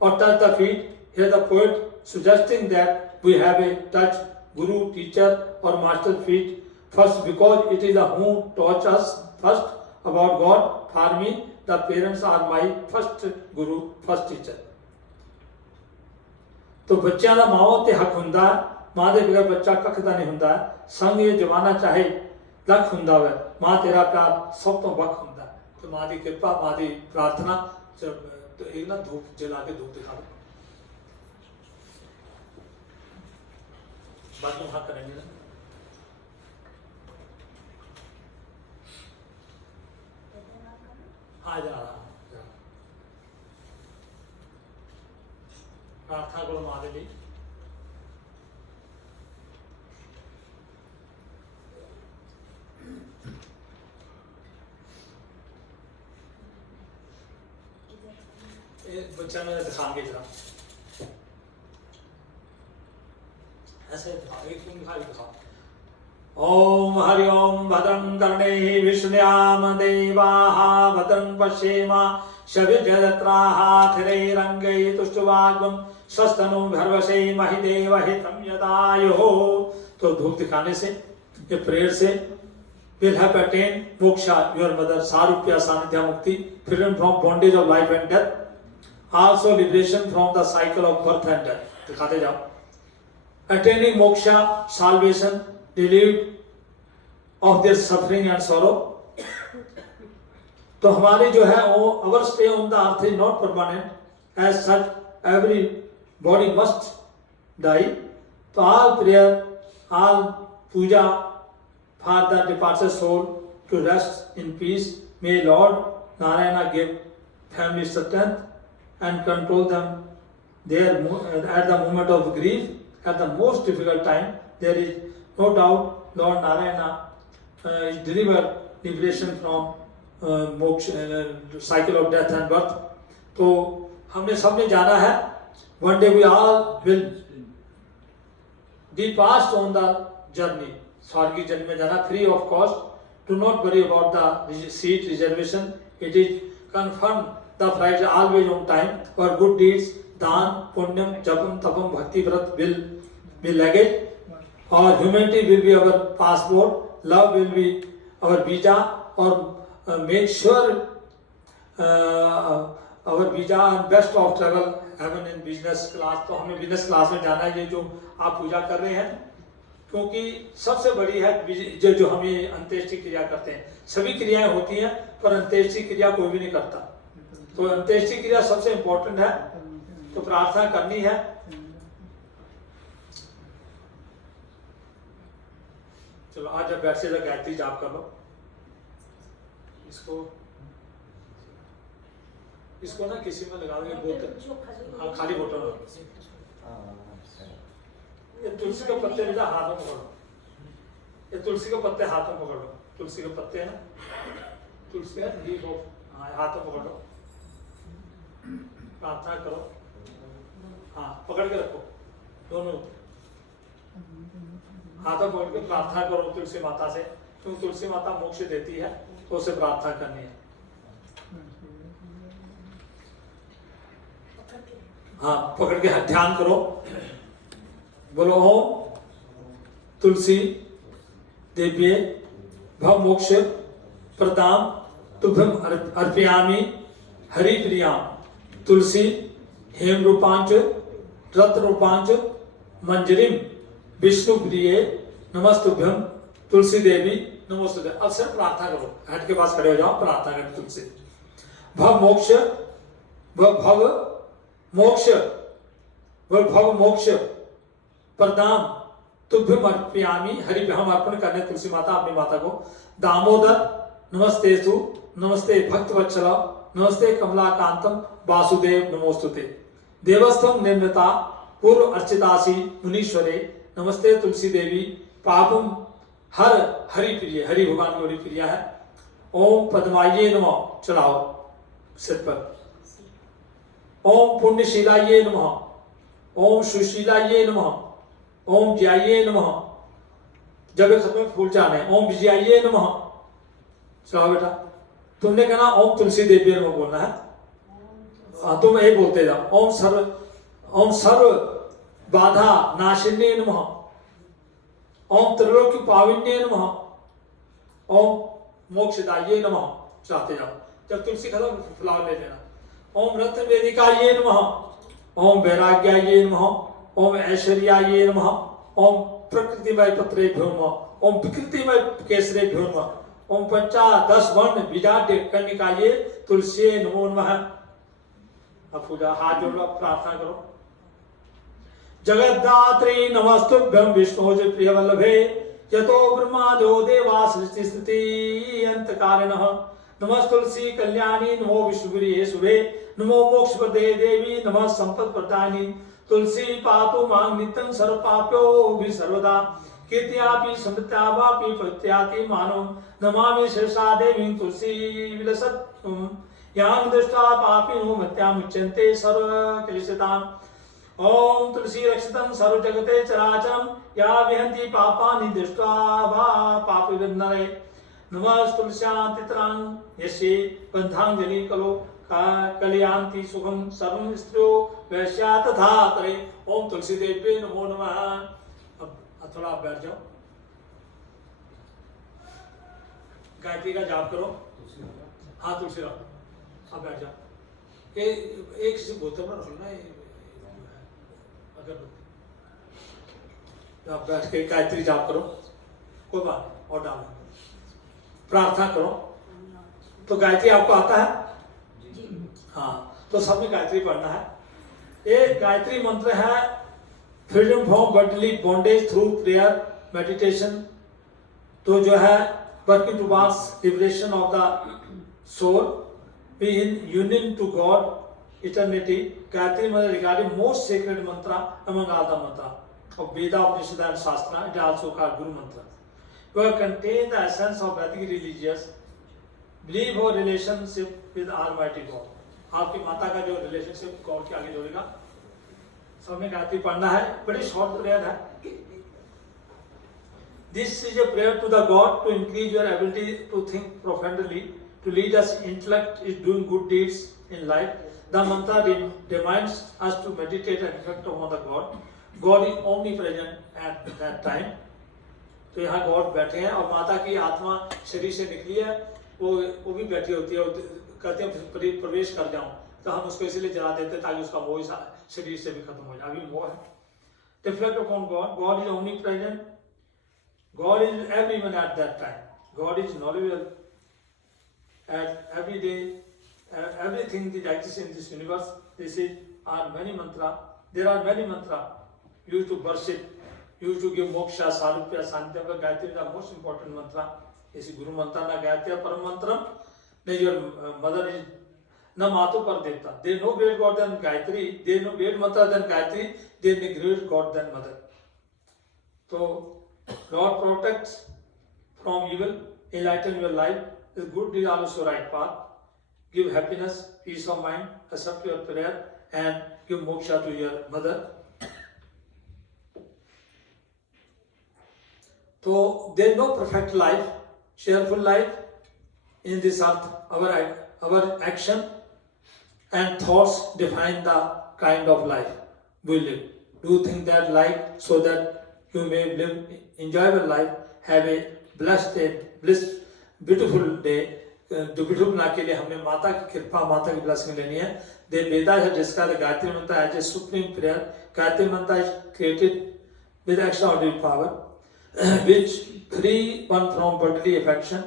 और touch the feet, Here the poet suggesting that we have a touch guru, teacher or master feet first, because it is the who taught us first about God. For me, the parents are my first guru, first teacher. तो बच्चों का माओ ते हक हुंदा, मां दे बगैर बच्चा कख दा नहीं हुंदा। संग ये जमाना चाहे लख हुंदा वे, मां तेरा प्यार सब तो वख हुंदा। तो मां दी कृपा, मां दी प्रार्थना, जब तो एक ना धूप जला के धूप दिखा दो, बाद में वहां करेंगे ना। हाँ जा रहा प्रार्थना करो मां दे लिए। बच्चा मेरा दिखाएंगे जरा, ऐसे दिखाओ। ओम हरि ओम भद्रं कर्णैः विष्णुयाम देवाः भद्रं पश्येमा शविर्यजत्राः स्थिरैरङ्गैः तुष्टुवाग्वं स्वस्तनु भर्वसे महिदेव हितं यदायुः। तो धूप दिखाने से, ये प्रेयर से will have attained moksha, your mother, sarupya sanidhya mukti, freedom from bondage of life and death, also liberation from the cycle of birth and death. दिखाते जाओ। Attaining moksha, salvation, relieved of their suffering and sorrow. तो हमारे जो है वो our stay on the earth is not permanent, as such every body must die. तो all prayer, all puja for the departed soul to rest in peace. May Lord Narayana give family strength and control them there at the moment of grief, at the most difficult time. There is no doubt Lord Narayana is delivered liberation from moksha, cycle of death and birth. तो हमने सबने जाना है, one day we all will be passed on the journey. स्वर्गीय जन्म में जाना free of cost. Do not worry about the seat reservation. It is confirmed the flight is always on time. Our good deeds, दान, पुण्यम, जपम, तपम, भक्ति, व्रत will be luggage. Our humanity will be our passport. Love will be our visa. Or make sure our visa and best of travel heaven in business class. तो हमें business class में जाना है, ये जो आप पूजा कर रहे हैं, क्योंकि सबसे बड़ी है जो हम ये अंत्येष्टि क्रिया करते हैं। सभी क्रियाएं होती हैं पर अंत्येष्टि क्रिया कोई भी नहीं करता। तो अंत्येष्टि क्रिया सबसे इम्पोर्टेंट है, तो प्रार्थना करनी है। चलो आज जब बैठ से गायत्री जाप कर लो। इसको ना किसी में लगा देंगे बोतल, हाँ खाली बोतल में। ये तुलसी के पत्ते मिला हाथों में पकड़ लो, ये तुलसी के पत्ते हाथों में पकड़ लो। तुलसी के पत्ते है ना, तुलसी है लीफ ऑफ, हाँ हाथों में पकड़ लो, प्रार्थना करो। हाँ पकड़ के रखो, दोनों हाथों पकड़ के प्रार्थना करो तुलसी माता से, क्योंकि तुलसी माता मोक्ष देती है, तो उसे प्रार्थना करनी है। हाँ पकड़ के ध्यान करो, बोलो ओम तुलसी देव्ये भव मोक्ष प्रदाम तुभ्यम अर्पयामि हरि प्रियाम। तुलसी हेम रूपांच रत्न रूपांच मंजरीम विष्णु प्रिये नमस्तुभ्यम तुलसी देवी नमोस्तुते। अब सिर्फ प्रार्थना करो, हेड के पास खड़े हो जाओ, प्रार्थना करो तुलसी। भव मोक्ष भव मोक्ष भव मोक्ष प्रदाम तुभ्यम अर्पयामि हरि, हम अर्पण करने तुलसी माता अपनी माता को। दामोदर नमस्तेस्तु, नमस्ते भक्तवत्सला, नमस्ते कमलाकांतम वासुदेव नमोस्तुते। देवस्थम निर्मता पूर्व अर्चितासी मुनीश्वरे, नमस्ते तुलसी देवी पापम हर हरि प्रिय। हरि भगवान की बड़ी प्रिया है। ओम पद्माये नमः, चलाओ सिर पर। ओम पुण्यशीलाये नमः, ओम सुशीलाये नमः, ओम ज्याये नमः। जब एक खत्म फूल चाहने, ओम विजयाये नमः। चलो बेटा, तुमने कहना ओम तुलसी देवी नमः बोलना है। तुम यही बोलते जाओ। ओम सर्व ओम सर्व बाधा नाशिन्ये नमः, ओम त्रिलोकी पाविन्ये नमः, ओम मोक्षदाये नमः। चाहते जाओ, जब तुलसी खत्म फ्लावर ले लेना। ओम रत्न वेदिकाये नमः, ओम वैराग्याये नमः, ओम ऐश्वर्याये नमः, ओम प्रकृतिमय पत्रेभ्यो नमः, ओम विकृतिमय केसरेभ्यो नमः, ओम 50 वर्ण विजाड्य कन्निकाये तुलसी नमो नमः। अब पूजा हाथ जोड़ो, प्रार्थना करो। जगद्धात्री नमस्तुभ्यं विष्णोज प्रियवल्लभे, यतो ब्रह्मादो देवा सृष्टि स्थिति अंतकारिणः। नमस्तुलसी कल्याणी, नमो विष्णुप्रिये शुभे, नमो मोक्षप्रदे देवी, नमः संपत्प्रदायिनी। तुलसी पातु मां नित्यं सर्वपाप्यो भी सर्वदा, कीर्त्यापि समृत्या वापि पवित्र्याति मानो। नमामि शिरसा देवीं तुलसी विलसत्तुं, यां दृष्ट्वा पापिनो मत्यामुच्यन्ते सर्वक्लेशताम्। ओम तुलसी रक्षितं सर्व जगते चराचरं, या विहन्ति पापानि दृष्ट्वा वा पापविनरे। नमः तुलस्यातित्रां यस्ये बन्धांजलि कलो कलयांति सुखं सर्वं स्त्रियो वैश्या तथा करे। ओम तुलसी देवी नमो नमः। अब थोड़ा आप बैठ जाओ, गायत्री का जाप करो। हाँ तुलसी रहो, अब बैठ जाओ। एक से बोतल में रख लो ना, आप बैठ के गायत्री जाप करो, कोई बात नहीं, और डालो, प्रार्थना करो। तो गायत्री आपको आता है? हाँ, तो सबने गायत्री पढ़ना है। एक गायत्री मंत्र है freedom from bodily bondage through prayer meditation. तो जो है working towards liberation of the soul, be in union to God eternity. Gayatri mantra regarding most sacred mantra among all the mantra of Veda, Upanishad and Shastra. It is also called Guru mantra. It contains the essence of Vedic religious belief or relationship with Almighty God. आपकी माता का जो relationship God के आगे जोड़ेगा। सब में गायत्री पढ़ना है, बड़ी शॉर्ट प्रेयर है। This is a prayer to the God to increase your ability to think profoundly, to lead us intellect is doing good deeds in life. The mantra reminds us to meditate and reflect upon the God. God is omnipresent at that time. तो यहाँ God बैठे हैं और माता की आत्मा शरीर से निकली है, वो भी बैठी होती है, कहते हैं प्रवेश कर जाऊं, तो हम उसको इसलिए जला देते हैं ताकि उसका मोह शरीर से भी खत्म हो जाए। अभी मोह है। Reflect upon God. God is omnipresent. God is everyone at that time. God is knowledgeable at every day. Everything that exists in this universe. This is are many mantra. There are many mantra used to worship, used to give moksha, sarupya, santya. But Gayatri is the most important mantra. इसी गुरु मंत्र ना गायत्री परम मंत्रम ने your mother is na मातु पर देवता. They know great God than Gayatri. They know great mantra than Gayatri. They know great God than mother. So Lord protects from evil, enlighten your life. Is good is also right path. Give happiness, peace of mind, accept your prayer and give moksha to your mother. So there is no perfect life, cheerful life in this earth. Our action and thoughts define the kind of life we live. Do think that life so that you may live enjoyable life, have a blessed day, beautiful day. beautiful ना के लिए हमने माता की कृपा, माता की blessing लेनी है. The Veda है जिसका गायत्री मंत्र है as a supreme prayer. Gayatri मंत्र is created with extraordinary power, which free one from bodily affection,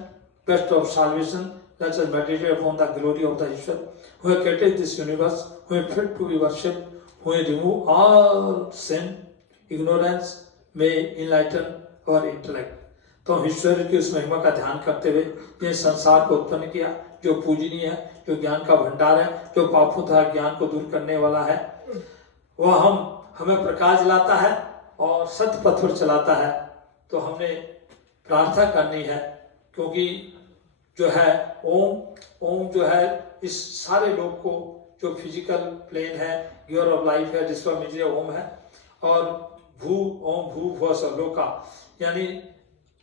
best of salvation. Let us meditate upon the glory of the Ishwar, who has created this universe, who is fit to be worshipped, who has removed all sin, ignorance, may enlighten our intellect. तो हम ईश्वर की उस महिमा का ध्यान करते हुए जिस संसार को उत्पन्न किया, जो पूजनीय है, जो ज्ञान का भंडार है, जो पापों तथा ज्ञान को दूर करने वाला है, वह हमें प्रकाश दिलाता है और सत्य पथ पर चलाता है. तो हमने प्रार्थना करनी है, क्योंकि जो है ओम जो है इस सारे लोक को, जो फिजिकल प्लेन है, गिवर ऑफ लाइफ है, जिसका मीजिए ओम है, और ओम भू भुव लोका यानी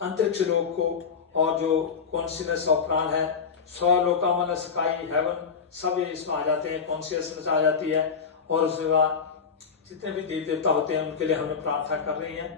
अंतरिक्ष लोक को, और जो कॉन्शियसनेस ऑफ प्राण है, स्वलोका मन स्काई हेवन, सब ये इसमें आ जाते हैं, कॉन्शियसनेस आ जाती है. और उसके बाद जितने भी देवी देवता होते हैं उनके लिए हमें प्रार्थना कर रही हैं।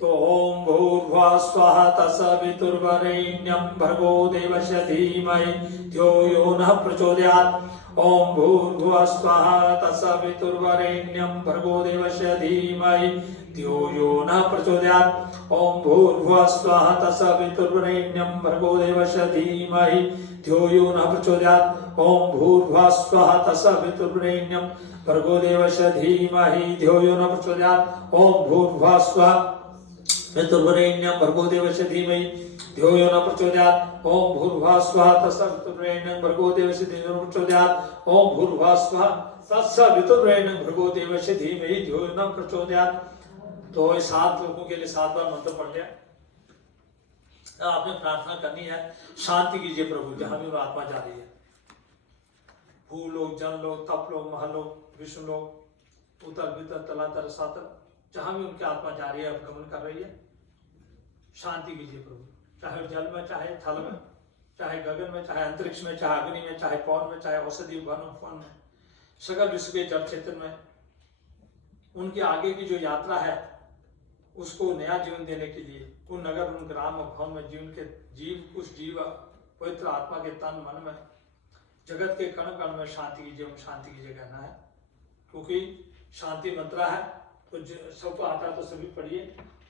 तो ओम भूर्भुवः स्वः तत्सवितुर्वरेण्यं भर्गो देवस्य धीमहि धियो यो नः प्रचोदयात्। ओम भूर्भुवः स्वः तत्सवितुर्वरेण्यं भर्गो देवस्य धीमहि धियो यो नः प्रचोदयात्। ओम भूर्भुवः स्वः तत्सवितुर्वरेण्यं भर्गो देवस्य धीमहि धियो यो नः प्रचोदयात्। ओम भूर्भुवः स्वः तत्सवितुर्वरेण्यं भर्गो देवस्य धीमहि धियो यो नः प्रचोदयात्। ओम भूर्भुवः स्वः तत्सवितुर्वरेण्यं भर्गो देवस्य धीमहि धियो यो नः प्रचोदयात्। ओम भूर्भुवः स्वः तत्सवितुर्वरेण्यं भर्गो देवस्य धीमहि प्रचोदयात्। ओम भूर्भुवः स्वः तत्सवितुर्वरेण्यं भर्गो देवस्य धीमहि धियो यो नः प्रचोदयात्। तो ये 7 लोगों के लिए 7 बार मंत्र पढ़ लिया। आपने प्रार्थना करनी है, शांति कीजिए प्रभु जहां भी आत्मा जा रही है। भू लोग, जन लोग, तप लोग, महल लोग, विष्णु लोग, उतर भीतर तलातर सातर, जहां भी उनकी आत्मा जा रही है, गमन कर रही है, शांति कीजिए प्रभु। चाहे जल में, चाहे थल में, चाहे गगन में, चाहे अंतरिक्ष में, चाहे अग्नि में, चाहे पवन में, चाहे औषधि वन में, सगल विश्व के जल क्षेत्र में, उनकी आगे की जो यात्रा है उसको नया जीवन देने के लिए उन नगर, उन ग्राम और भवन में जीवन के जीव, उस जीव पवित्र आत्मा के तन मन में, जगत के कण कण में शांति कीजिए, शांति कीजिए कहना है। क्योंकि शांति मंत्र है तो सबको आता है, तो सभी पढ़िए।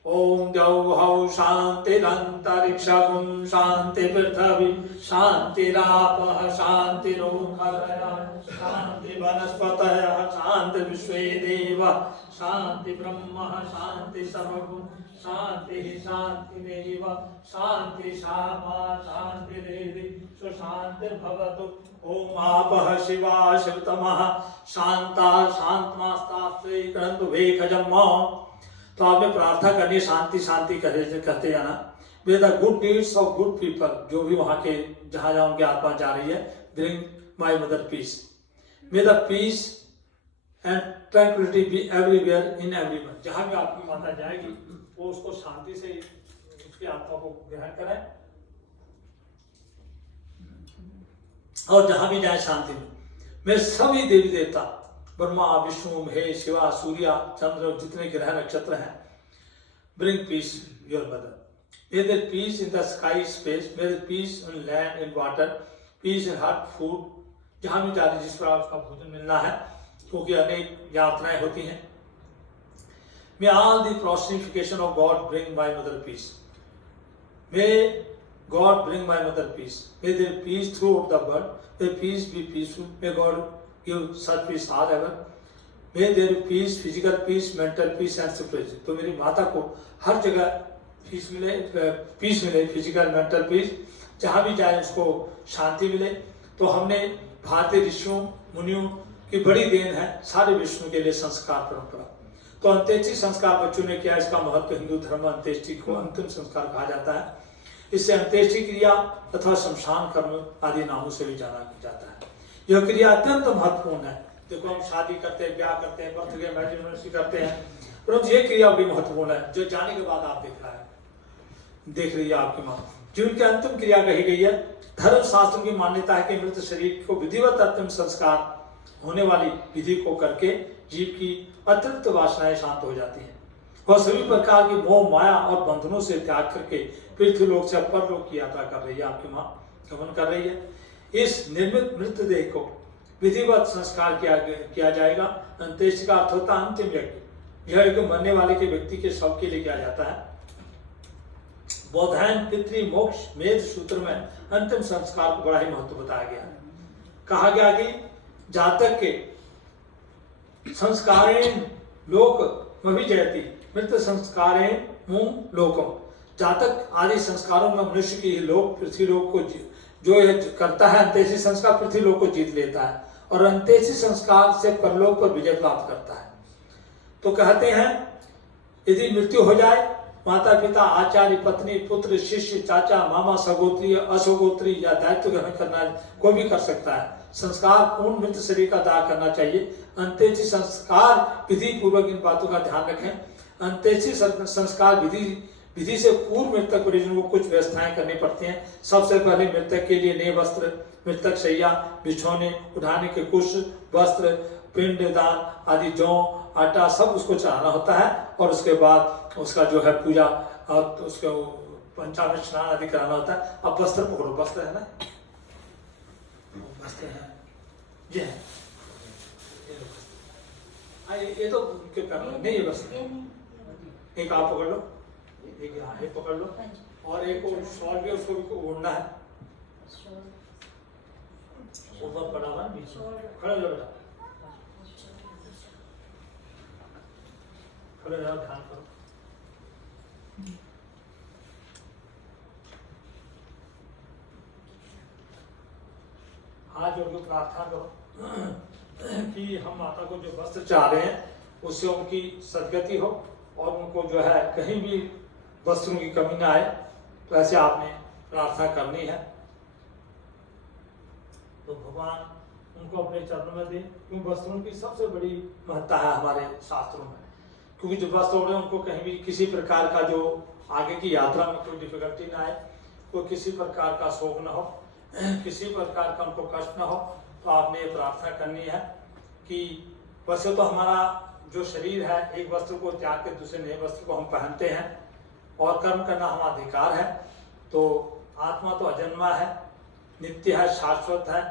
ओम द्यौः शान्तिरन्तरिक्षं शान्ति पृथ्वी शान्तिरापः शान्तिरोषधयः शान्ति वनस्पतयः शान्ति विश्वे देवः शान्ति ब्रह्म शान्ति सर्वभूत शान्ति शान्तिरेव शान्ति शामा शान्तिरेधि सुशान्तिर्भवतु। ओम आपः शिवा शिवतमः शान्ता शान्तमास्तास्ते करन्तु भेखजम्। तो आपने प्रार्थना करनी, शांति शांति कहते जाना। With the good deeds of good people, जो भी वहां के जहां जहां उनकी आत्मा जा रही है, bring my mother peace. May the peace and tranquility be everywhere in everyone. जहां भी आपकी माता जाएगी वो उसको शांति से उसकी आत्मा को ग्रहण करें, और जहां भी जाए शांति में। मैं सभी देवी देवता ब्रह्मा विष्णु महेश शिवा सूर्य चंद्र जितने ग्रह नक्षत्र हैं, bring peace your mother. May there peace in the sky space, may there peace in land in water, peace in heart food, जहां भी जा रही जिस पर आपका भोजन मिलना है, क्योंकि अनेक यात्राएं होती हैं। May all the personification of God bring my mother peace. May God bring my mother peace. May there peace throughout the world. May peace be peaceful. May God give such peace all ever. May there be peace, physical peace, mental peace and spiritual. तो मेरी माता को हर जगह piece मिले, physical mental peace, जहाँ भी जाए उसको शांति मिले। तो हमने भारतीय ऋषियों मुनियों की बड़ी देन है सारे विष्णु के लिए संस्कार परंपरा। तो अंत्येष्टि संस्कार बच्चों ने किया, इसका महत्व हिंदू धर्म में अंत्येष्टि को अंतिम संस्कार कहा जाता है। इससे अंत्येष्टि क्रिया तथा शमशान कर्म आदि नामों से भी जाना जाता है। यह क्रिया अत्यंत महत्वपूर्ण है। देखो हम शादी करते हैं, ब्याह करते हैं, बर्थडे मैरिज करते हैं, परंतु ये क्रिया बड़ी महत्वपूर्ण है जो जाने के बाद आप देख रही है आपकी माँ, जीवन की अंतिम क्रिया कही गई है। धर्म शास्त्र की मान्यता है कि मृत शरीर को विधिवत अंतिम संस्कार होने वाली विधि को करके जीव की अतिरिक्त वासनाएं शांत हो जाती हैं। वह सभी प्रकार की मोह माया और बंधनों से त्याग करके पृथ्वीलोक से परलोक की यात्रा कर रही है। आपकी माँ गमन कर रही है। इस निर्मित मृतदेह को विधिवत संस्कार किया जाएगा। अंत्येष्टि का अर्थ होता है अंतिम यज्ञ। यह यज्ञ मरने वाले के व्यक्ति के शव के लिए किया जाता है। बौद्धायन पितृ मोक्ष मेध सूत्र में अंतिम संस्कार को बड़ा ही महत्व बताया गया है। कहा गया कि जातक के संस्कारेण लोक मभिजयति मृत संस्कारेण मुम लोकम। जातक आदि संस्कारों में मनुष्य की लोक पृथ्वी लोक को जो करता है, अंत्येष्टि संस्कार पृथ्वी लोक को जीत लेता है और अंत्येष्टि संस्कार से परलोक पर विजय प्राप्त करता है। तो कहते हैं यदि मृत्यु हो जाए, माता पिता आचार्य पत्नी पुत्र शिष्य चाचा मामा सगोत्री असगोत्री या दायित्व ग्रहण करना कोई भी कर सकता है। संस्कार पूर्ण मृत शरीर का दाह करना चाहिए। अंत्येष्टि संस्कार विधि पूर्वक इन बातों का ध्यान रखें। अंत्येष्टि संस्कार विधि से पूर्व मृतक परिजनों को कुछ व्यवस्थाएं करनी पड़ती हैं। सबसे पहले मृतक के लिए नए वस्त्र, मृतक शैया, बिछौने, उठाने के कुश, वस्त्र, पिंड दान आदि जौ आटा सब उसको चढ़ाना होता है, और उसके बाद उसका जो है पूजा और उसको पंचामृत स्नान आदि कराना होता है। अब वस्त्र पकड़ो, वस्त्र है ना, वस्त्र है, ये है, ये तो उनके पैर नहीं, ये वस्त्र, ये नहीं, एक आप पकड़ लो, एक यहाँ एक पकड़ लो, और एक और शॉल भी उसको भी ओढ़ना है, ऊपर पड़ा हुआ है, खड़े हो जाओ बेटा, खड़े हो जाओ, ध्यान करो। हाथ जोड़ के प्रार्थना करो कि हम माता को जो वस्त्र चाह रहे हैं उससे उनकी सदगति हो, और उनको जो है कहीं भी वस्त्रों की कमी ना आए। तो ऐसे आपने प्रार्थना करनी है। तो भगवान उनको अपने चरणों में दे, क्योंकि वस्त्रों की सबसे बड़ी महत्ता है हमारे शास्त्रों में, क्योंकि जो वस्त्र हो रहे हैं उनको कहीं भी किसी प्रकार का जो आगे की यात्रा में कोई डिफिकल्टी ना आए, कोई किसी प्रकार का शोक न हो, किसी प्रकार का उनको कष्ट न हो। तो आपने ये प्रार्थना करनी है कि वैसे तो हमारा जो शरीर है, एक वस्त्र को त्याग कर दूसरे नए वस्त्र को हम पहनते हैं, और कर्म करना हमारा अधिकार है। तो आत्मा तो अजन्मा है, नित्य है, शाश्वत है,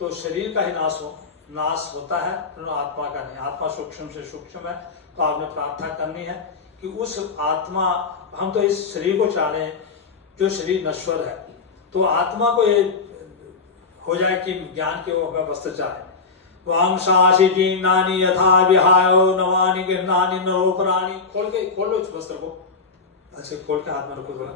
तो शरीर का ही नाश होता है, आत्मा का नहीं। आत्मा सूक्ष्म से सूक्ष्म है। तो आपने प्रार्थना करनी है कि उस आत्मा, हम तो इस शरीर को चाह रहे हैं जो शरीर नश्वर है, तो आत्मा को ये हो जाए कि ज्ञान के वो वस्त्र चाहे। वांशासी जीर्णानि यथा विहायो नवानि गृह्णानि नरोपराणि। खोल लो इस वस्त्र को, ऐसे खोल के हाथ में रखो थोड़ा।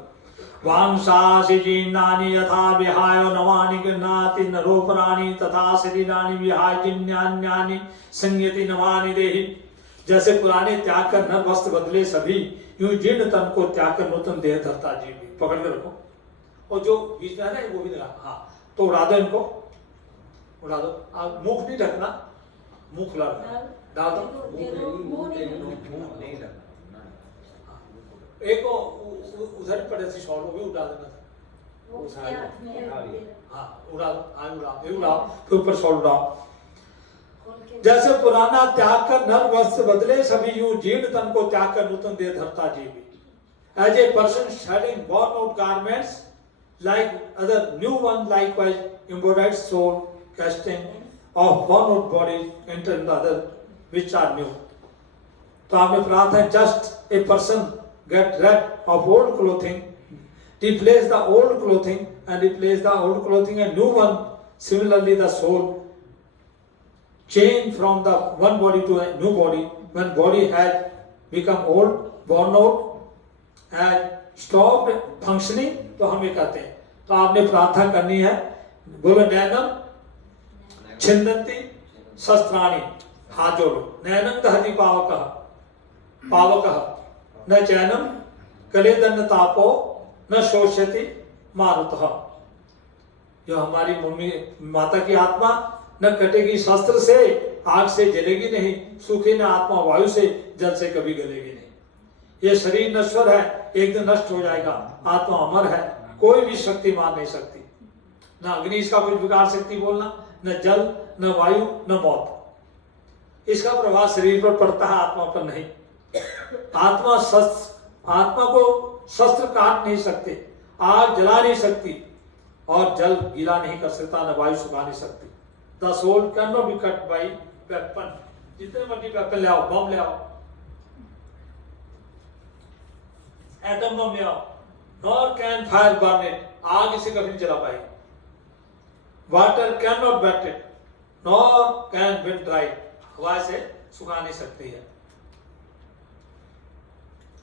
वांशासी जीर्णानि यथा विहायो नवानि गृह्णाति नरोपराणि तथा शरीराणि विहाय जिन्यान्यानि संयति नवानि देहि। जैसे पुराने त्याग कर नर वस्त्र बदले सभी, यूं जीर्ण तन को त्याग कर नूतन देह धरता जीव। पकड़ के रखो, और जो बीच में है ना वो भी लगा, हाँ तो उड़ा दो, इनको उड़ा दो। आप मुख नहीं ढकना, मुख खुला डाल दो। एक उधर पड़े थी शॉल, वो भी उड़ा देना था। हाँ उड़ा दो, आगे उड़ाओ, ये उड़ाओ, फिर ऊपर शॉल उड़ाओ। जैसे पुराना त्याग कर नर वस्त्र बदले सभी, यूं जीर्ण तन को त्याग कर नूतन देह धरता जीवी। As a person shedding worn out garments, like other new one likewise embodied soul casting of worn out bodies enter in the other which are new. तो आपने प्रार्थना, just a person get rid of old clothing, replace the old clothing and replace the old clothing and new one. Similarly, the soul change from the one body to a new body. When body has become old, worn out, and stopped functioning, तो हम ये कहते हैं। तो आपने प्रार्थना करनी है, बोलो नैनम छिन्दन्ति शस्त्राणि। हाथ जोड़ो। नैनम दहति पावकः पावकः न चैनम कलेदन्न तापो न शोष्यति मारुतः। जो हमारी मम्मी माता की आत्मा न कटेगी शस्त्र से, आग से जलेगी नहीं, सूखी न आत्मा वायु से, जल से कभी गलेगी नहीं। ये शरीर नश्वर है, एक दिन नष्ट हो जाएगा। आत्मा अमर है, कोई भी शक्ति मार नहीं सकती। न अग्नि इसका कुछ बिगाड़ सकती बोलना, न जल, न वायु, न मौत। इसका प्रभाव शरीर पर पड़ता है, आत्मा पर नहीं। आत्मा को शस्त्र काट नहीं सकते, आग जला नहीं सकती, और जल गीला नहीं कर सकता, न वायु सुखा नहीं सकती। The soul can not be cut by weapon. जितने मर्जी वेपन ले आओ, बम ले आओ, एटम बम ले आओ, nor can fire burn it. आग इसे कभी नहीं जला पाएगी। Water can not wet it, nor can wind dry. हवा से सुखा नहीं सकती है।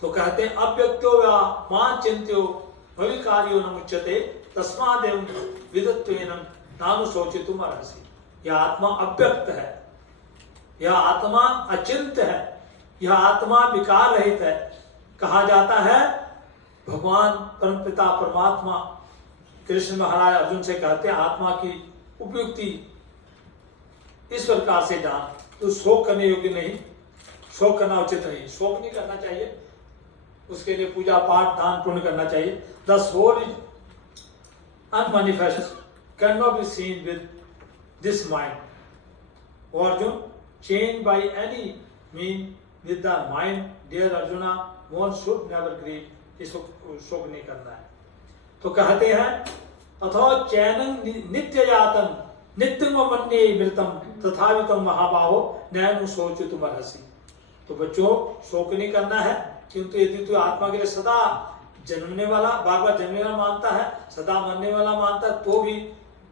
तो कहते हैं अव्यक्तो या मान चिंत्यो भविकार्यो न मुच्यते तस्मादेव विदत्वेन नानुशोचितुम अर्हसि। यह आत्मा अव्यक्त है, यह आत्मा अचिंत्य है, यह आत्मा विकार रहित है। कहा जाता है भगवान परमपिता परमात्मा कृष्ण महाराज अर्जुन से कहते हैं आत्मा की उपयुक्ति इस प्रकार से जान, तो शोक करने योग्य नहीं, शोक करना उचित नहीं, शोक नहीं करना चाहिए। उसके लिए पूजा पाठ दान पुण्य करना चाहिए। The soul is unmanifest, can not be seen with this mind. Arjun change by any means with the mind, dear Arjuna, one should never grieve. इसको शोक नहीं करना है। तो कहते हैं अथो चैनं नित्य यातन नित्यम मन्ये मृतम तथावितम महाबाहो नैनु शोचितुम अर्हसि। तो बच्चों शोक नहीं करना है, किंतु यदि तू आत्मा के लिए सदा जन्मने वाला, बार बार जन्मने वाला मानता है, सदा मरने वाला मानता है, तो भी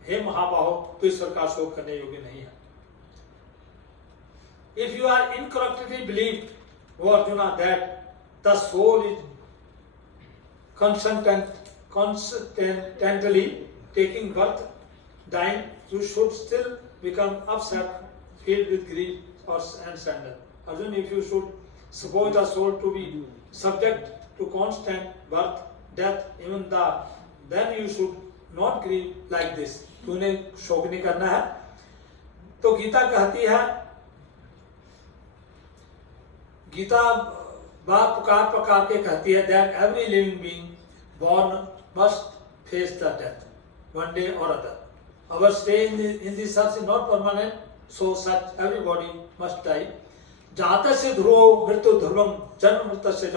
हे महाबाहो तो ईश्वर का शोक करने योग्य नहीं है। If you are incorrectly believed, O Arjuna, that the soul is constantly taking birth, dying, you should still become upset, filled with grief and sadness. Arjuna, if you should suppose the soul to be subject to constant birth, death, even then you should not grieve like this. तूने शोक नहीं करना है। तो गीता कहती है, गीता बात पुकार के कहती है that every living being born must face the death one day or other. Our stay in this earth is not permanent, so such everybody must die. जातस्य ध्रुवो मृत्यु ध्रुवम जन्म मृतस्य च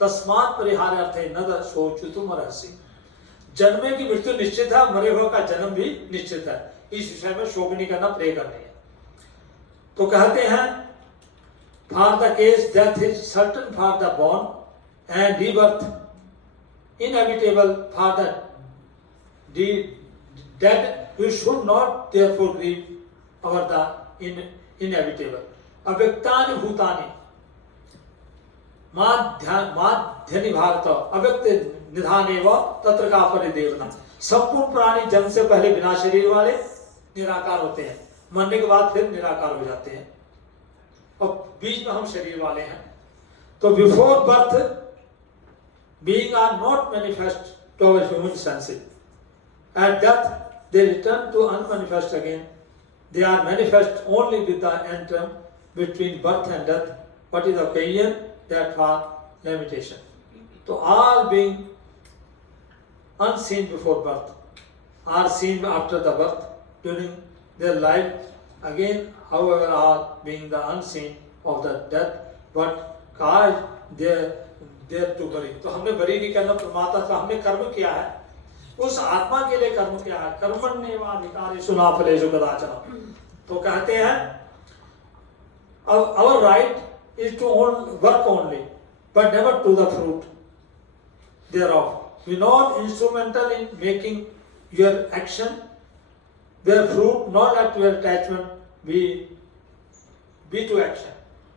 तस्मात् परिहारार्थे न शोचितुम अर्हसि। जन्मे की मृत्यु निश्चित है, मरे हुए का जन्म भी निश्चित है। इस विषय में शोक नहीं करना, प्रे करनी है। तो कहते हैं for the case death is certain for the born and rebirth inevitable for the dead, we should not therefore grieve over the inevitable. अव्यक्तानि भूतानि माध्यनि भारत अव्यक्त निधानेव तत्र का परिदेवना। संपूर्ण प्राणी जन्म से पहले बिना शरीर वाले निराकार होते हैं, मरने के बाद फिर निराकार हो जाते हैं, और बीच में हम शरीर वाले हैं। तो before birth being are not manifest to our human senses, at death they return to unmanifest again, they are manifest only with the interim between birth and death. What is the occasion? That for limitation. So all being unseen before birth are seen after the birth during their life. Again, however, all being the unseen of the death, but cause there to bury. तो हमने बरी नहीं करना परमात्मा से, हमने कर्म किया है, उस आत्मा के लिए कर्म किया है। कर्मण्येवाधिकारेषु न फलेषु कदाचन। तो कहते हैं our right is to work only, but never to the fruit thereof. We are not instrumental in making your action, their fruit, nor let your attachment be to action.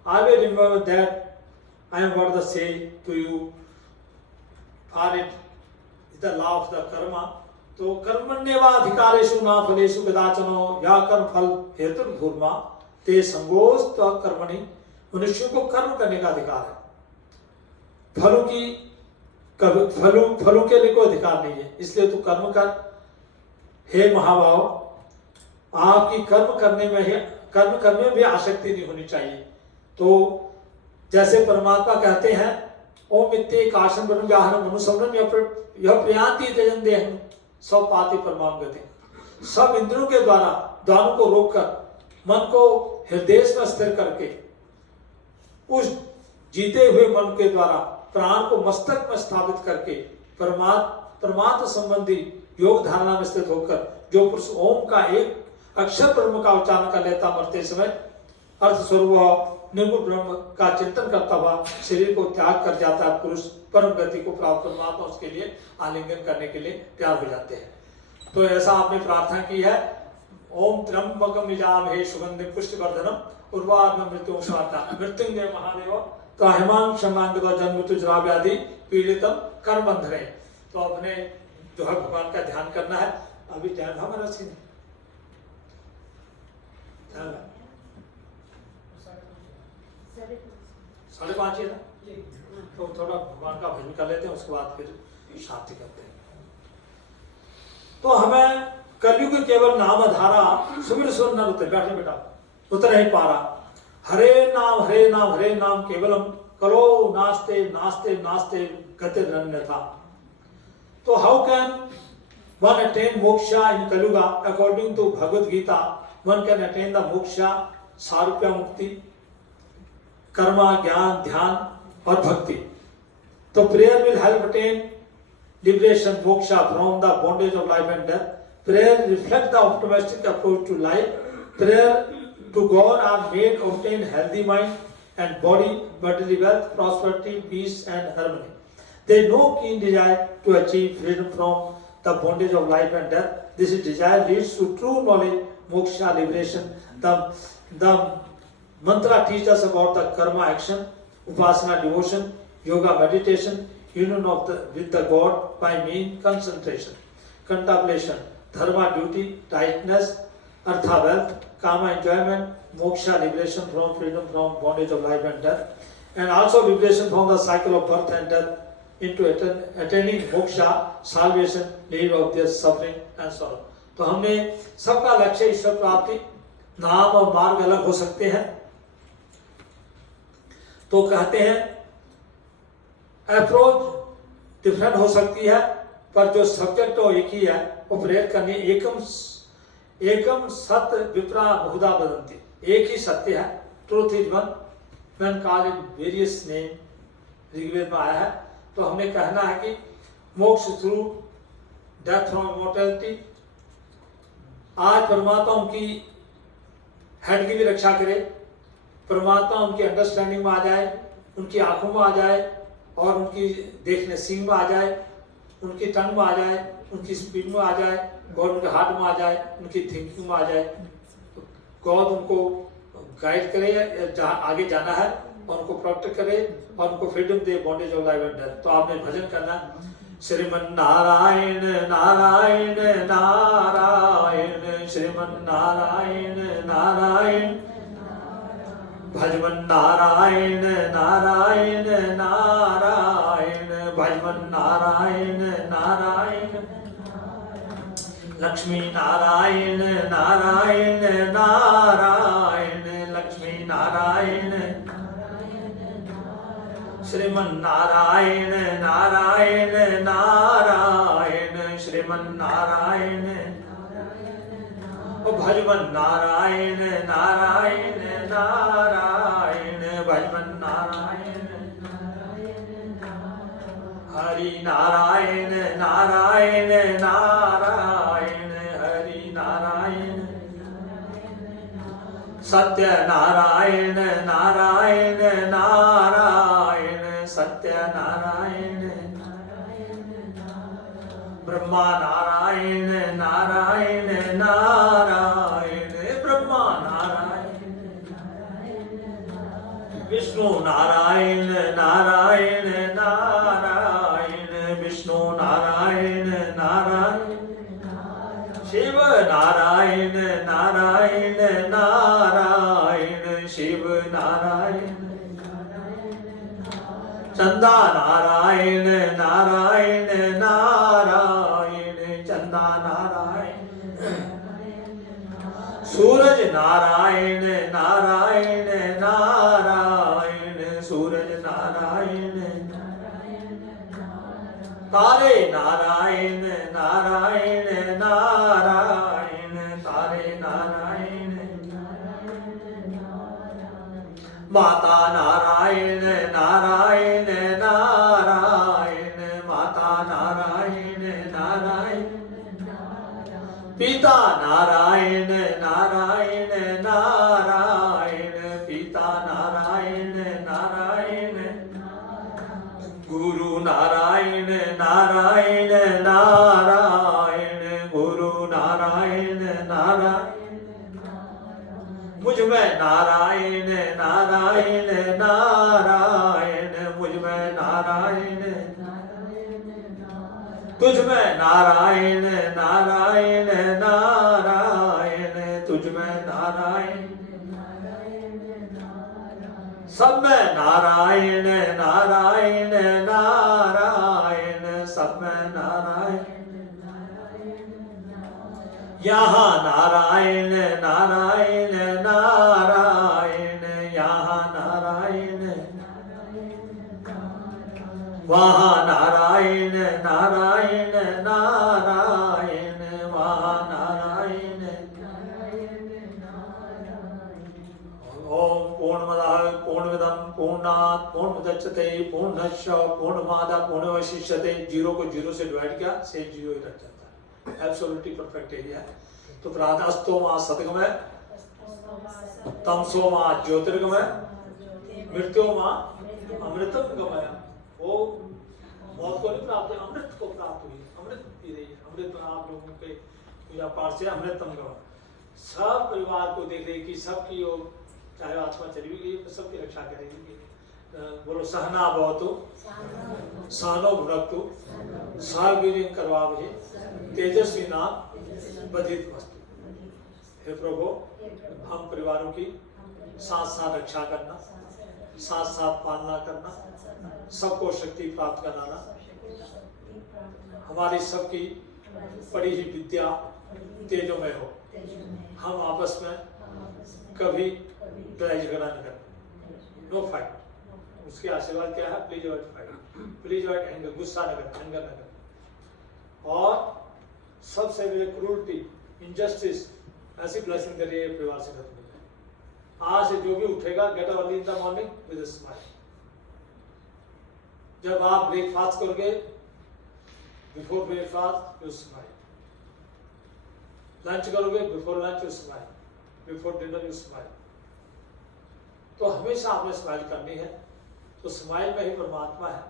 I will remember that I am what to say to you, for it is the law of the karma. तो कर्मण्येवाधिकारेषु न फलेषु कदाचन या कर्म फल हेतुर्भूर्मा ते संगोस्त कर्मणि। मनुष्य को कर्म करने का अधिकार है, फलों के लिए कोई अधिकार नहीं है। इसलिए तू कर्म कर। हे महाभाव, आपकी कर्म करने में भी आसक्ति नहीं होनी चाहिए। तो जैसे परमात्मा कहते हैं ओम इत्ते काशन ब्रह्म व्याहरम मनुसमरम यह प्रयांति त्यजन देहं सब पाति परमाम गति। सब इंद्रियों के द्वारों को रोककर मन को हृदय में स्थिर करके उस जीते हुए मन के द्वारा प्राण को मस्तक में स्थापित करके परमात्मा संबंधी योग धारणा में स्थित होकर जो पुरुष ओम का एक अक्षर ब्रह्म का उच्चारण कर लेता, मरते समय अर्थ स्वरूप निर्गुण ब्रह्म का चिंतन करता हुआ शरीर को त्याग कर जाता है, पुरुष परम गति को प्राप्त परमात्मा उसके लिए आलिंगन करने के लिए तैयार हो जाते हैं। तो ऐसा आपने प्रार्थना की है, ओम त्र्यंबकम यजामहे सुगंधिम पुष्टिवर्धनम उर्वारुकम मृत्युंशाता मृत्युंजय महादेव त्राहिमां शमांगदा जन्म मृत्यु जरा व्याधि पीड़ितम कर्म बंधने। तो अपने जो है भगवान का ध्यान करना है। अभी टाइम हमारा सीन 5:30 है ना, तो थोड़ा भगवान का भजन कर लेते हैं, उसके बाद फिर शांति करते हैं। तो हमें कलयुग केवल नाम धारा सुमिर सुन न उतर, बैठे बेटा उतर नहीं पा रहा। हरे नाम केवलम कलो नास्ते नास्ते नास्ते गतिरन्य था। तो how can one attain moksha in Kaliyuga? According to Bhagavad Gita, one can attain the moksha सारूप्य मुक्ति, कर्मा, ज्ञान, ध्यान और भक्ति। तो prayer will help attain liberation, moksha from the bondage of life and death. Prayer reflects the optimistic approach to life. Prayer to God are made to obtain healthy mind and body, bodily wealth, prosperity, peace and harmony. There is no keen desire to achieve freedom from the bondage of life and death. This desire leads to true knowledge, moksha, liberation. The mantra teaches us about the karma action, upasana devotion, yoga meditation, union with the God by mean concentration, contemplation, dharma duty, rightness, artha wealth, kama enjoyment, moksha liberation from freedom from bondage of life and death, and also liberation from the cycle of birth and death into attaining moksha, salvation, leave of their suffering and sorrow. तो हमने सबका लक्ष्य ईश्वर प्राप्ति, नाम और मार्ग अलग हो सकते हैं। तो कहते हैं अप्रोच डिफरेंट हो सकती है, पर जो सब्जेक्ट तो एक ही है, वो प्रेयर करनी। एकम सत्य विप्रा बहुधा वदन्ति, एक ही सत्य है, truth is one, man called in various name, Rigveda में आया है। तो हमने कहना है कि मोक्ष थ्रू डेथ फ्रॉम इमॉर्टैलिटी। आज परमात्मा उनकी हेड की भी रक्षा करे, परमात्मा उनकी अंडरस्टैंडिंग में आ जाए, उनकी आंखों में आ जाए और उनकी देखने सींग में आ जाए, उनकी टंग में आ जाए, उनकी स्पीड में आ जाए और उनके हार्ट में आ जाए, उनकी थिंकिंग में आ जाए। गॉड उनको गाइड करे जहाँ आगे जाना है और उनको प्रोटेक्ट करे और उनको freedom they bondage of life and death. तो आपने भजन करना, श्रीमन नारायण नारायण नारायण, श्रीमन नारायण नारायण, भजमन नारायण नारायण नारायण, भजमन नारायण नारायण, लक्ष्मी नारायण नारायण नारायण, लक्ष्मी नारायण, श्रीमन नारायण नारायण नारायण, श्रीमन नारायण, भजमन नारायण नारायण नारायण, भजमन नारायण, हरि नारायण नारायण नारायण, हरि नारायण, सत्य नारायण नारायण नारायण, सत्य नारायण, ब्रह्मा नारायण नारायण नारायण, ब्रह्मा नारायण, विष्णु नारायण नारायण नारायण, विष्णु नारायण नारायण, शिव नारायण नारायण नारायण, शिव नारायण, चंदा नारायण नारायण नारायण, चंदा नारायण, सूरज नारायण नारायण नारायण, सूरज नारायण, तारे नारायण नारायण नारायण, तारे नारायण, माता नारायण नारायण नारायण, माता नारायण नारायण, पिता नारायण नारायण नारायण, पिता नारायण नारायण, गुरु नारायण नारायण नारायण, गुरु नारायण नारायण, मुझ में नारायण नारायण नारायण, मुझ में नारायण, तुझ में नारायण नारायण नारायण, तुझ में नारायण, सब में नारायण नारायण नारायण, सब में नारायण, यहाँ नारायण नारायण नारायण, यहाँ नारायण, वहाँ नारायण नारायण नारायण, वहाँ नारायण, पूर्णमिदं पूर्णात् पूर्णमुदच्यते पूर्णस्य पूर्णमादाय पूर्णमेवावशिष्यते। 0 को 0 से डिवाइड किया, सेम 0 ही रह जाता है। एब्सोल्युटली परफेक्ट एरिया है। तो प्रातःस्तो मां सतगमय, तमसो मां ज्योतिर्गमय, मृत्यो मां अमृतम गमय। वो मौत को नहीं प्राप्त, अमृत को प्राप्त हुई, अमृत पी रही है। अमृत में आप लोगों के पूजा पाठ से अमृतम गमय। सब परिवार को देख रही कि सबकी वो चाहे आत्मा चली भी गई तो सबकी रक्षा करेगी। बोलो सहना भवतु सहनो भुनक्तु सह वीर्यं करवावहै तेजस्विना वधीतमस्तु। हे प्रभु, हम परिवारों की साथ साथ रक्षा करना, साथ साथ पालना करना, सबको शक्ति प्राप्त कराना, हमारी सबकी पढ़ी हुई विद्या तेजोमय हो। हम आपस में कभी लड़ाई झगड़ा न करें, नो फाइट। उसके आशीर्वाद क्या है? Please avoid fight, please avoid anger, गुस्सा न करें, एंगर न करें। और सबसे बड़ी क्रूरटी, इनजस्टिस, ऐसी ब्लेसिंग दे रही है परिवार से खत्म हो जाए। आज से जो भी उठेगा, get up early in the morning with a smile. जब आप ब्रेकफास्ट करोगे, before breakfast you smile. Lunch करोगे, before lunch you smile, before dinner you smile. तो हमेशा आपने स्माइल करनी है। तो स्माइल में ही परमात्मा है,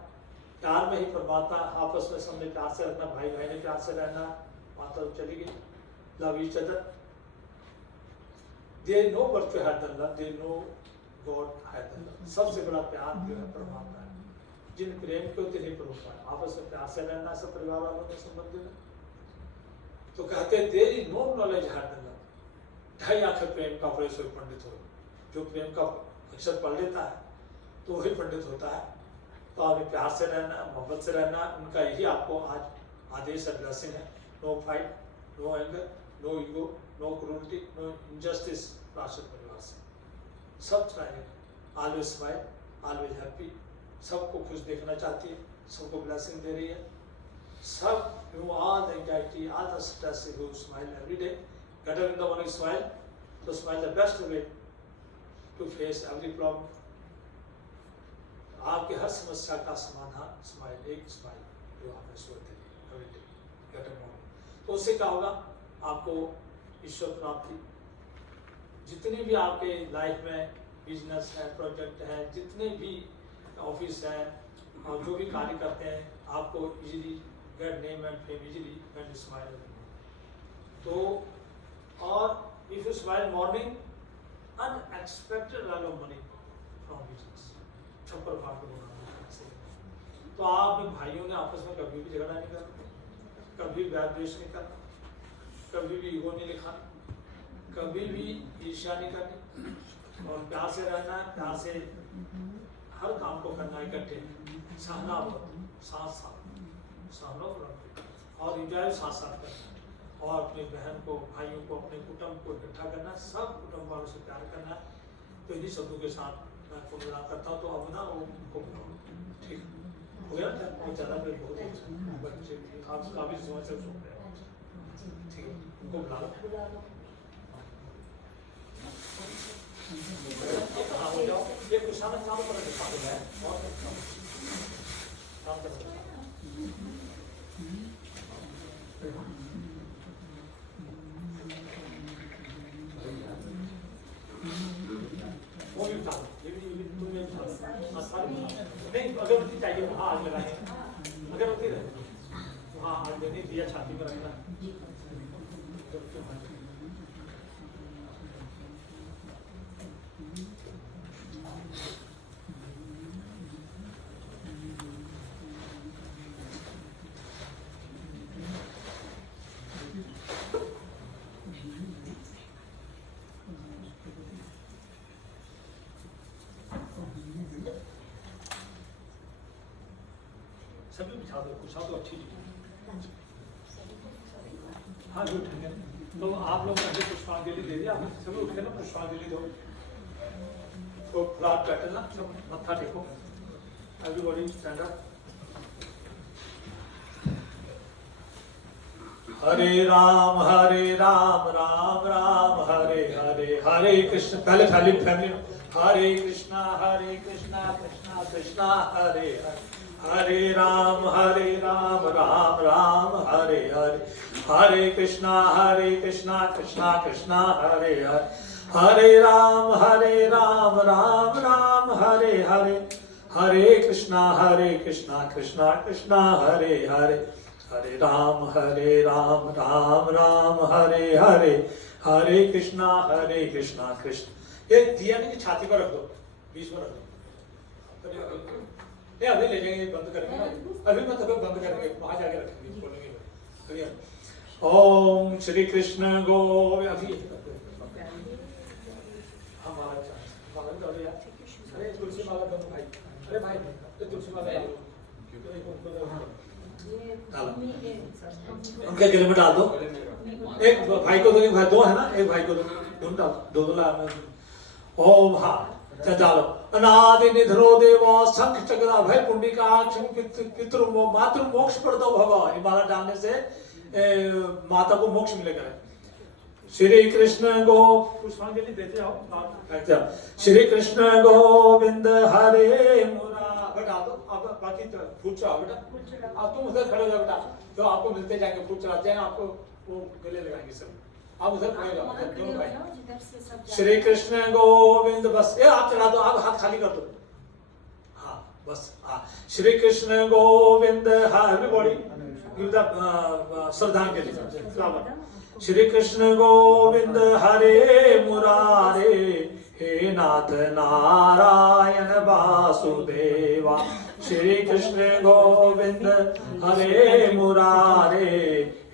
प्यार में ही परमात्मा। आपस में सबने प्यार से रखना, भाई भाई ने प्यार से रहना। माता तो चली गई, love each other. They know birth had the love, they know God had the love. सबसे बड़ा प्यार जो है परमात्मा है। जिन प्रेम को तिन्हीं पर होता है। आपस में प्यार से रहना, सब परिवार वालों के संबंध में। तो कहते there is no knowledge had the love. 2.5 अक्षर प्रेम का पढ़े पंडित हो। जो प्रेम का अक्षर पढ़ लेता है तो वही पंडित होता है। तो आपने प्यार से रहना, मोहब्बत से रहना। उनका यही आपको आज आदेश है, ब्लेसिंग है। No fight, no anger, no ego, no cruelty, no injustice. राष्ट्र परिवार से सब चाहिए। Always smile, always happy. सबको खुश देखना चाहती है, सबको ब्लेसिंग दे रही है। सब remove all the anxiety, all the stress, you smile every day. Get up in the morning, smile. So smile the best way to face every problem. आपकी हर समस्या का समाधान स्माइल, एक स्माइल जो आपने सोचते हैं every day. Get up morning. तो उससे क्या होगा? आपको ईश्वर प्राप्ति। जितने भी आपके लाइफ में बिजनेस है, प्रोजेक्ट है, जितने भी ऑफिस है और जो भी कार्य करते हैं, आपको easily get name and fame easily when you smile. तो और if you smile morning, unexpected value of money from business. छप्पर फाड़ के बोलना। तो आप भी भाइयों ने आपस में कभी भी झगड़ा नहीं करना, कभी व्याज द्वेष नहीं करना, कभी भी ईगो नहीं दिखाना, कभी भी ईर्ष्या नहीं करनी, और प्यार से रहना है। प्यार से हर काम को करना है इकट्ठे। सहना, साथ साथ सहना और इंजॉय साथ साथ करना, और अपनी बहन को, भाइयों को, अपने कुटुंब को इकट्ठा करना, सब कुटुंब वालों से प्यार करना। तो इन्हीं शब्दों के साथ मैं आपको विराम करता हूँ। तो अब ना वो ठीक हो गया ना, बहुत ज़्यादा बहुत बच्चे आप काफ़ी समय से सुन रहे हैं। ठीक है, उनको बुला लो। हाँ हो जाओ, ये कुछ काम कर रहे हैं, बहुत काम कर रहे हैं। वो भी उठा लो, ये भी तुम्हें उठा लो। नहीं, अगरबत्ती चाहिए वहाँ आग लगाने, अगरबत्ती रहे वहाँ आग देनी, दिया छाती में रखना। सभी बिछा दो, कुछ तो अच्छी चीज। हाँ भी उठेंगे। तो आप लोग मुझे पुष्पांजलि दे दिया, सभी उठे ना, पुष्पांजलि दो। तो फ्लैट बैठे ना, सब मत्था टेको। Everybody stand up. Hare Ram Ram Ram Hare Hare, Hare Krishna. पहले फैमिली हरे कृष्णा कृष्णा कृष्णा हरे हरे, हरे राम राम राम हरे हरे, हरे कृष्णा कृष्णा कृष्णा हरे हरे, हरे राम राम राम हरे हरे, हरे कृष्णा कृष्णा कृष्णा हरे हरे, हरे राम राम राम हरे हरे, हरे कृष्णा कृष्ण। ये दिया नहीं कि छाती पर रख दो, बीच में रख दो। नहीं अभी ले जाएंगे, बंद करेंगे ना, अभी मत अभी बंद करेंगे, वहां जाके रखेंगे, बोलेंगे। ओम श्री कृष्ण गोविंद। अभी अरे तुलसी माला दो भाई, अरे भाई तुलसी माला डालो, उनके गले में डाल दो। एक भाई को दो, एक भाई दो है ना, एक भाई को दो, दोनों डाल दो ला। ओम हाँ डालो। अनादि निधरो देवो शंख चक्र भय पुंडिकाक्ष पितृ मातृ मोक्ष प्रदो भव। ये माला डालने से माता को मोक्ष मिलेगा। श्री कृष्ण गो पुष्पांजलि देते आओ। श्री कृष्ण गोविंद हरे मुरारे। बेटा दो आप बाकी तो फूल चढ़ाओ बेटा, आप तुम उधर खड़े हो जाओ बेटा, तो आपको मिलते जाएंगे, फूल चढ़ाते हैं आपको, वो गले लगाएंगे सब। आप उधर खड़े हो जाओ दोनों भाई। श्री कृष्ण गोविंद। बस ये आप चढ़ा दो, आप हाथ खाली कर दो। हाँ बस हाँ। श्री कृष्ण गोविंद हरे बॉडी श्रद्धांजलि फ्लावर। श्री कृष्ण गोविंद हरे मुरारे, हे नाथ नारायण वासुदेवा। श्री कृष्ण गोविंद हरे मुरारे,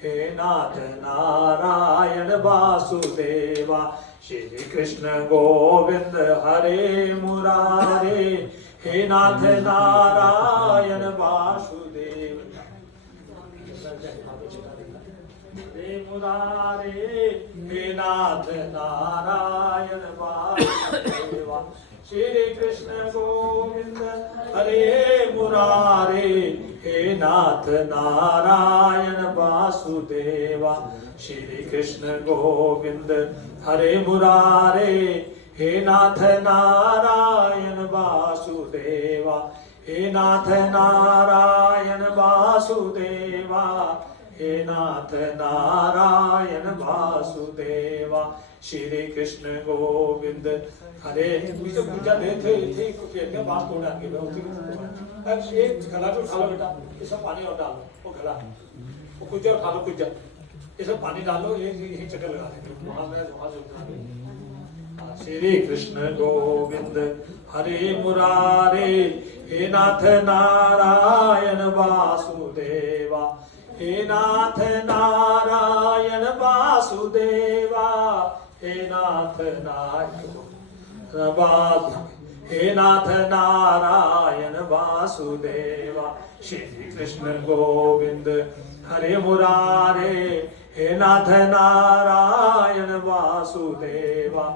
हे नाथ नारायण वासुदेवा। श्री कृष्ण गोविंद हरे मुरारे, हे नाथ नारायण वासुदेव। हे मुरारे, हे नाथ नारायण वासुदेवा। श्री कृष्ण गोविंद हरे मुरारे, हे नाथ नारायण वासुदेवा। श्री कृष्ण गोविंद हरे मुरारे, हे नाथ नारायण वासुदेवा। हे नाथ नारायण वासुदेवा, हे नाथ नारायण वासुदेवा। श्री कृष्ण गोविंद हरे। मुझे पूजा देते थे कुछ बात को डाल के अब एक गला को उठा लो बेटा, ये सब पानी और डालो, वो गला वो कुछ उठा लो, कुछ ये सब पानी डालो, यही चक्कर लगा देंगे वहां में, वहां से। श्री कृष्ण गोविंद हरे मुरारे, हे नाथ नारायण वासुदेवा। हे नाथ नारायण वासुदेवा, हे नाथ नारायण, हे नाथ नारायण वासुदेवा। श्री कृष्ण गोविंद हरे मुरारे, हे नाथ नारायण वासुदेवा।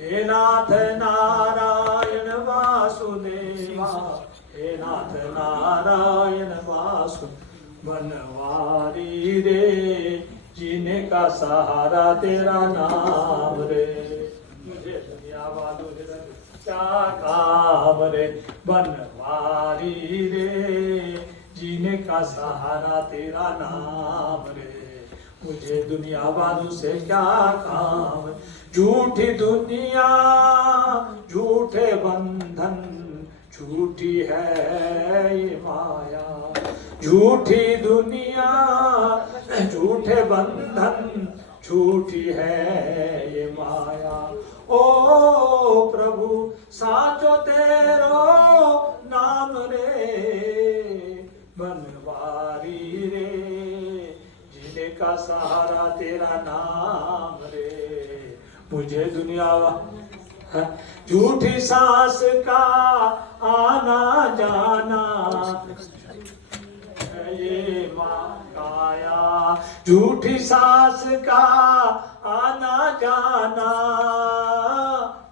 हे नाथ नारायण वासुदेवा, हे नाथ नारायण वासुदेवा। बनवारी रे, जीने का सहारा तेरा नाम रे, मुझे दुनिया वालों से क्या काम रे। बनवारी रे, जीने का सहारा तेरा नाम रे, मुझे दुनिया वालों से क्या काम। झूठी दुनिया झूठे बंधन, झूठी है ये माया। झूठी दुनिया झूठे बंधन, झूठी है ये माया। ओ प्रभु साचो तेरो नाम रे, बनवारी रे, जीने का सहारा तेरा नाम रे, मुझे दुनिया। झूठी सांस का आना जाना, ये काया। झूठी सांस का आना जाना,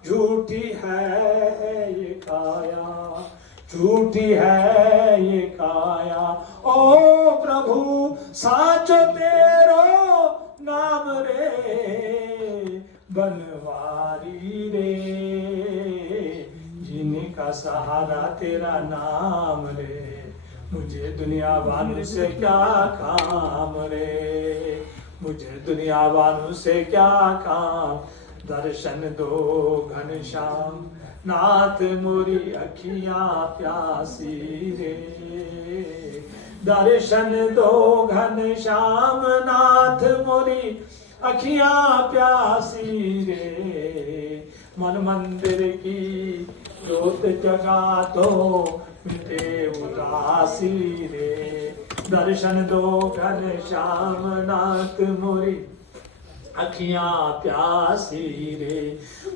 झूठी है ये काया, झूठी है ये काया। ओ प्रभु साचो तेरो नाम रे, बनवारी रे, मेरा सहारा तेरा नाम रे, मुझे दुनिया वालों से क्या काम रे, मुझे दुनिया वालों से क्या काम। दर्शन दो घनश्याम नाथ मोरी अखियां प्यासी रे, दर्शन दो घनश्याम नाथ मोरी अखियां प्यासी रे, मन मंदिर की जोत जगा दो मिटे उदासी रे, दर्शन दो घनश्याम नाथ मोरी अखियां प्यासी रे।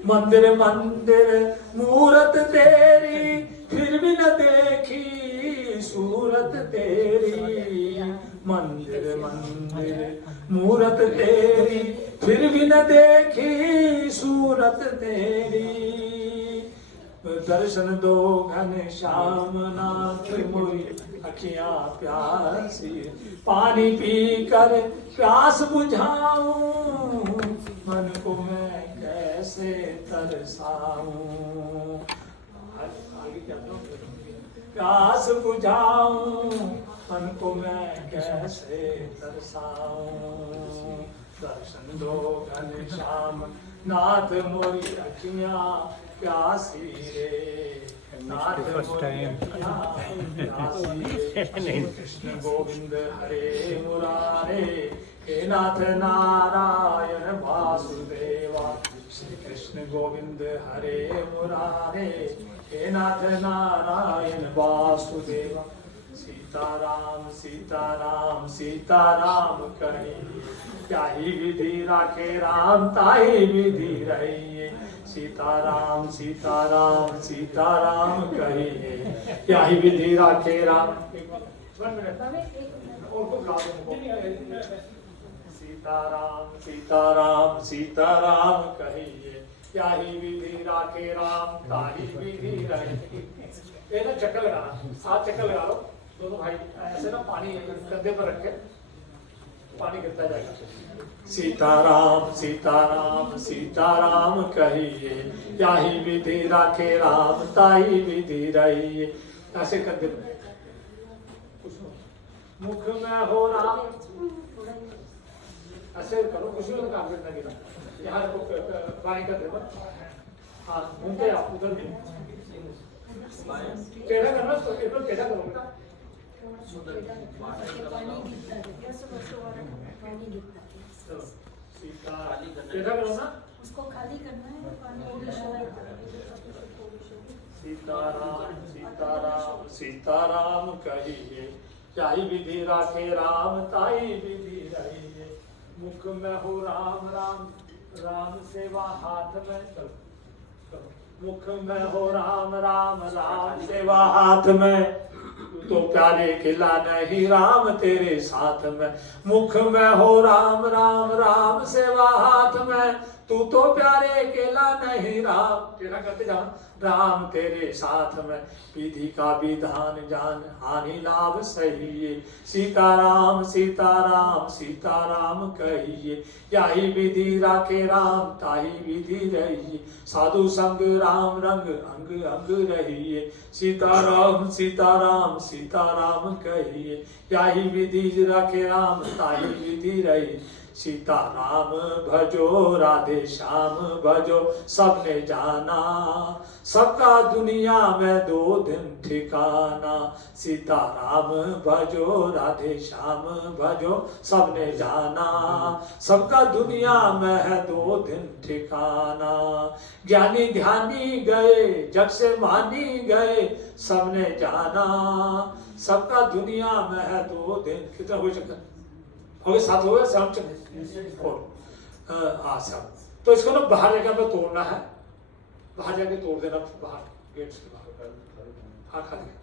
मंदिर मंदिर मूरत तेरी फिर भी न देखी सूरत तेरी, मंदिर मंदिर मूरत तेरी फिर भी न देखी सूरत तेरी, दर्शन दो घनश्याम नाथ मोरी अखियां प्यासी, पानी पी कर प्यास बुझाऊं मन को मैं कैसे तरसाऊं, प्यास बुझाऊं मन को मैं कैसे तरसाऊं, दर्शन दो घनश्याम नाथ मोरी अखियां प्यासी रे, नाथ मोरी अखियां प्यासी रे। कृष्ण गोविंद हरे मुरारे, हे नाथ नारायण वासुदेवा, श्री कृष्ण गोविंद हरे मुरारे, हे नाथ नारायण वासुदेवा। सीताराम सीताराम सीताराम कही, क्या ही विधि राखे राम ताही विधि रहिए, सीताराम सीताराम सीताराम कहिए, क्या ही विधि राखे राम। सीताराम सीताराम सीताराम कहिए, क्या ही विधि राखे राम ताही विधि रहिए। ये ना चक्कर लगाना, 7 चक्कर लगा लो दोनों भाई, ऐसे ना पानी कंधे पर रख के पानी गिरता जाएगा। सीताराम सीताराम सीताराम कहिए, क्या ही विधि राखे राम ताही विधि रहिए। ऐसे कंधे पर मुख में हो राम, ऐसे करो, कुछ भी काम करना गिरा यहाँ बाएं कंधे पर, हाँ घूमते आप उधर भी टेढ़ा करना, तो एकदम टेढ़ा करो बेटा। टेढ़ा करो ना, उसको खाली करना है पानी। सीताराम सीताराम सीताराम कहिए, क्या ही विधि राखे राम ताही विधि रहिए। मुख में हो राम राम राम सेवा हाथ में, चलो मुख में हो राम राम राम सेवा हाथ में, तो प्यारे खिला नहीं राम तेरे साथ में। मुख में हो राम राम राम सेवा हाथ में, तू तो प्यारे केला नहीं राम, टेढ़ा करते जाओ, राम तेरे साथ में। विधि का विधान जान हानि लाभ सही, सीताराम सीताराम सीताराम कहिए, यही विधि राखे राम ताही विधि रहिए। साधु संग राम रंग अंग अंग रहिए, सीताराम सीताराम सीताराम कहिए, यही विधि राखे राम ताही विधि रहिए। सीताराम भजो राधे श्याम भजो सबने जाना, सबका दुनिया में 2 दिन ठिकाना। सीताराम भजो राधे श्याम भजो सबने जाना, सबका दुनिया में है 2 दिन ठिकाना। ज्ञानी ध्यानी गए जग से मानी गए, सबने जाना सबका दुनिया में है 2 दिन। कितना हो चक्कर हो गए, 7 हो गए, 7 चक्कर सब। तो इसको ना बाहर जगह पे तोड़ना है, बाहर जाके तोड़ देना, बाहर गेट्स के बाहर। हाँ खा लिया।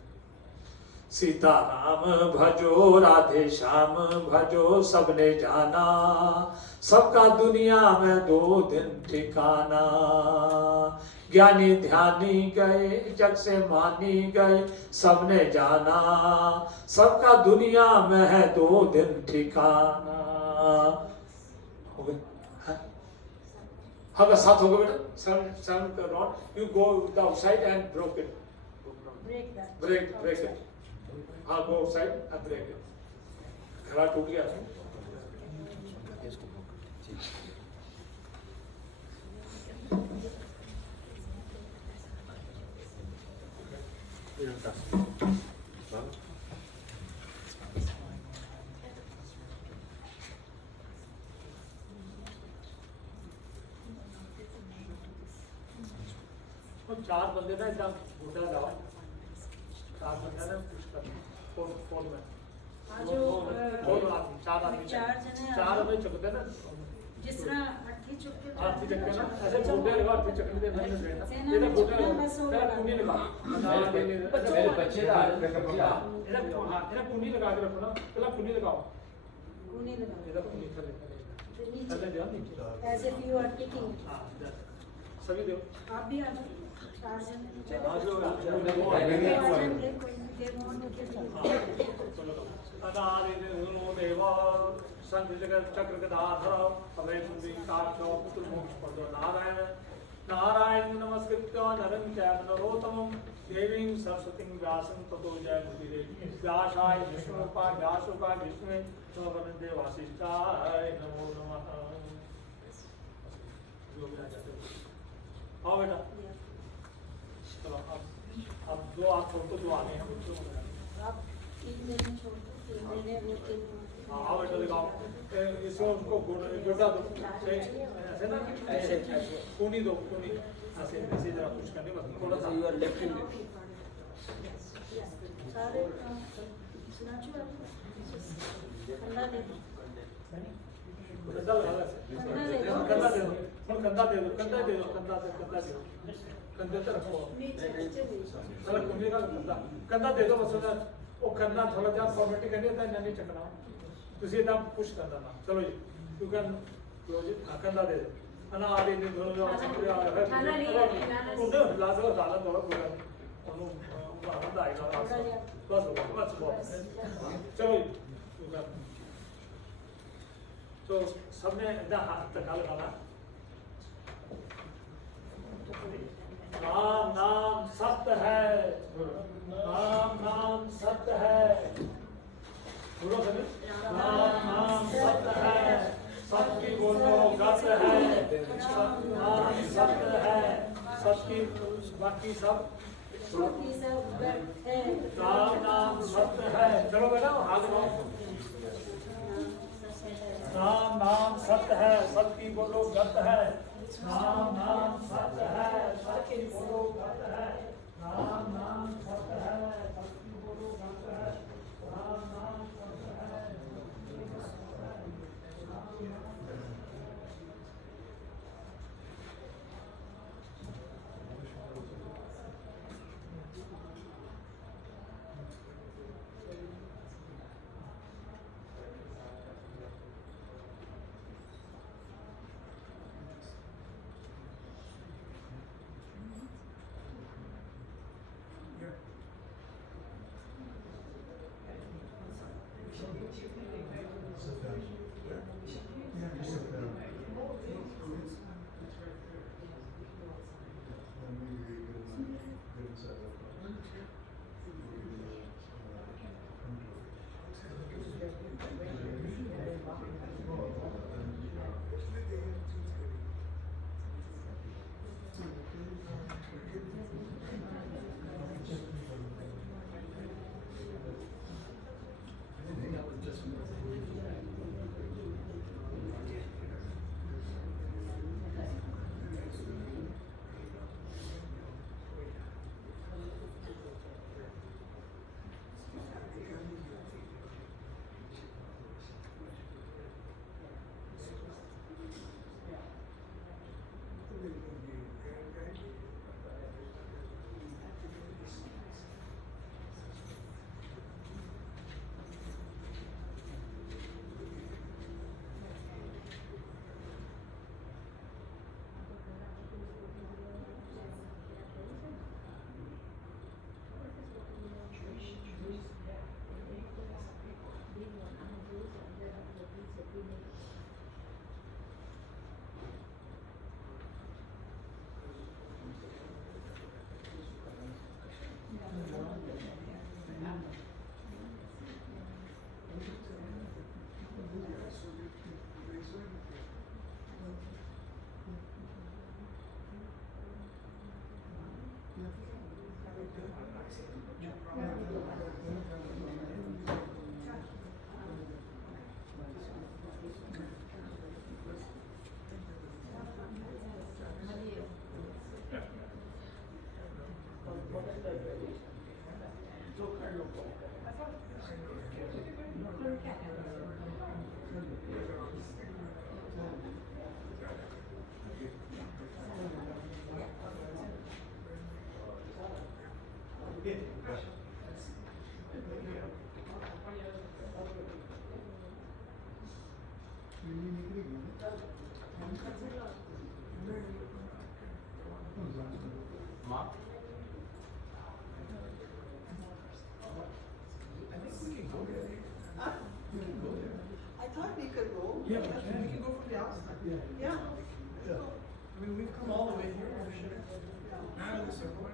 सीताराम भजो राधे श्याम भजो सबने जाना, सबका दुनिया में 2 दिन ठिकाना। ज्ञानी ध्यानी गए जग से मानी गए, सबने जाना सबका दुनिया में है 2 दिन ठिकाना। हो गए? हाँ बस 7 हो गए बेटा। 7 rod, you go outside and broke it. Break break it, हाँ go outside and break it. खड़ा टूट गया तो चार बंदे ना एकदम घुटा लगाओ, चार बंदे ना पुश कर फोन में चार आदमी चार में चुकते ना जिस तरह अट्ठी चुके हाथी चक्के ना ऐसे घुटे लगा हाथी चक्के दे मैंने देना ये तो घुटे लगा तेरा कुंडी लगा मेरे बच्चे का तेरा कुंडी लगा के रखो ना, पहला कुंडी लगाओ, ऊनी लगा तेरा कुंडी थले थले दे नीचे as if you are taking हां सभी दो आप भी आ जाओ चार जन आज लोग देवा संत जगत चक्र गदाधर अभय कुंडी काक्षो पुत्र मोक्ष पदो नारायण नारायण नमस्कृत्य नरं चैव नरोत्तमं देवीं सरस्वतीं व्यासं ततो जयमुदीरये व्यासाय विष्णुरूपाय व्यासरूपाय विष्णुवे नमो वासिष्ठाय नमो नमः। आओ बेटा चलो अब दो आप छोड़ दो, दो आने हम आप 3 दिन छोड़ दो 3 दिन वो 3 हाँ आओ बेटा दिखाओ इसको उसको गोटा दो ऐसे ना ऐसे कूनी दो कूनी ऐसे ऐसे जरा कुछ करने बस थोड़ा सा यू आर लेफ्ट हैंडेड सारे सुनाचो ठंडा दे दो कंधा लगा कंधा दे दो कंधा दे दो कंधा दे दो कंधा दे कंधा दे कंधे पे रखो चलो कुंडी का कंधा दे दो बस वो करना थोड़ा जा फॉर्मेटिंग करनी होता है नहीं चकना तुझे एकदम पुश करना ना चलो जी यू कैन क्लोज इट कंधा दे दो अना आदि ने दोनों जो उधर लाजो डाला थोड़ा पूरा onu आनंद आएगा बस बस बस चलो यू कैन तो सबने इधर हाथ तक लगाना राम नाम सत्य है, राम नाम सत्य है, बोलो सभी राम नाम सत्य है, सत्य बोलो गत्य है, नाम सत्य है, सत्य बाकी सब राम नाम सत्य है। चलो बेटा हाथ लगाओ, राम नाम सत्य है, सत्य बोलो गत्य है, राम नाम सत्य है, सत्य बोलो गत्य है, राम नाम सत्य है, सत्य बोलो गत्य है, राम नाम सत्य है। Mark? I thought we could go. Yeah, We can go from the outside. Yeah. I mean, we've come all the way here. We should have out of the circle.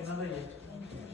another year.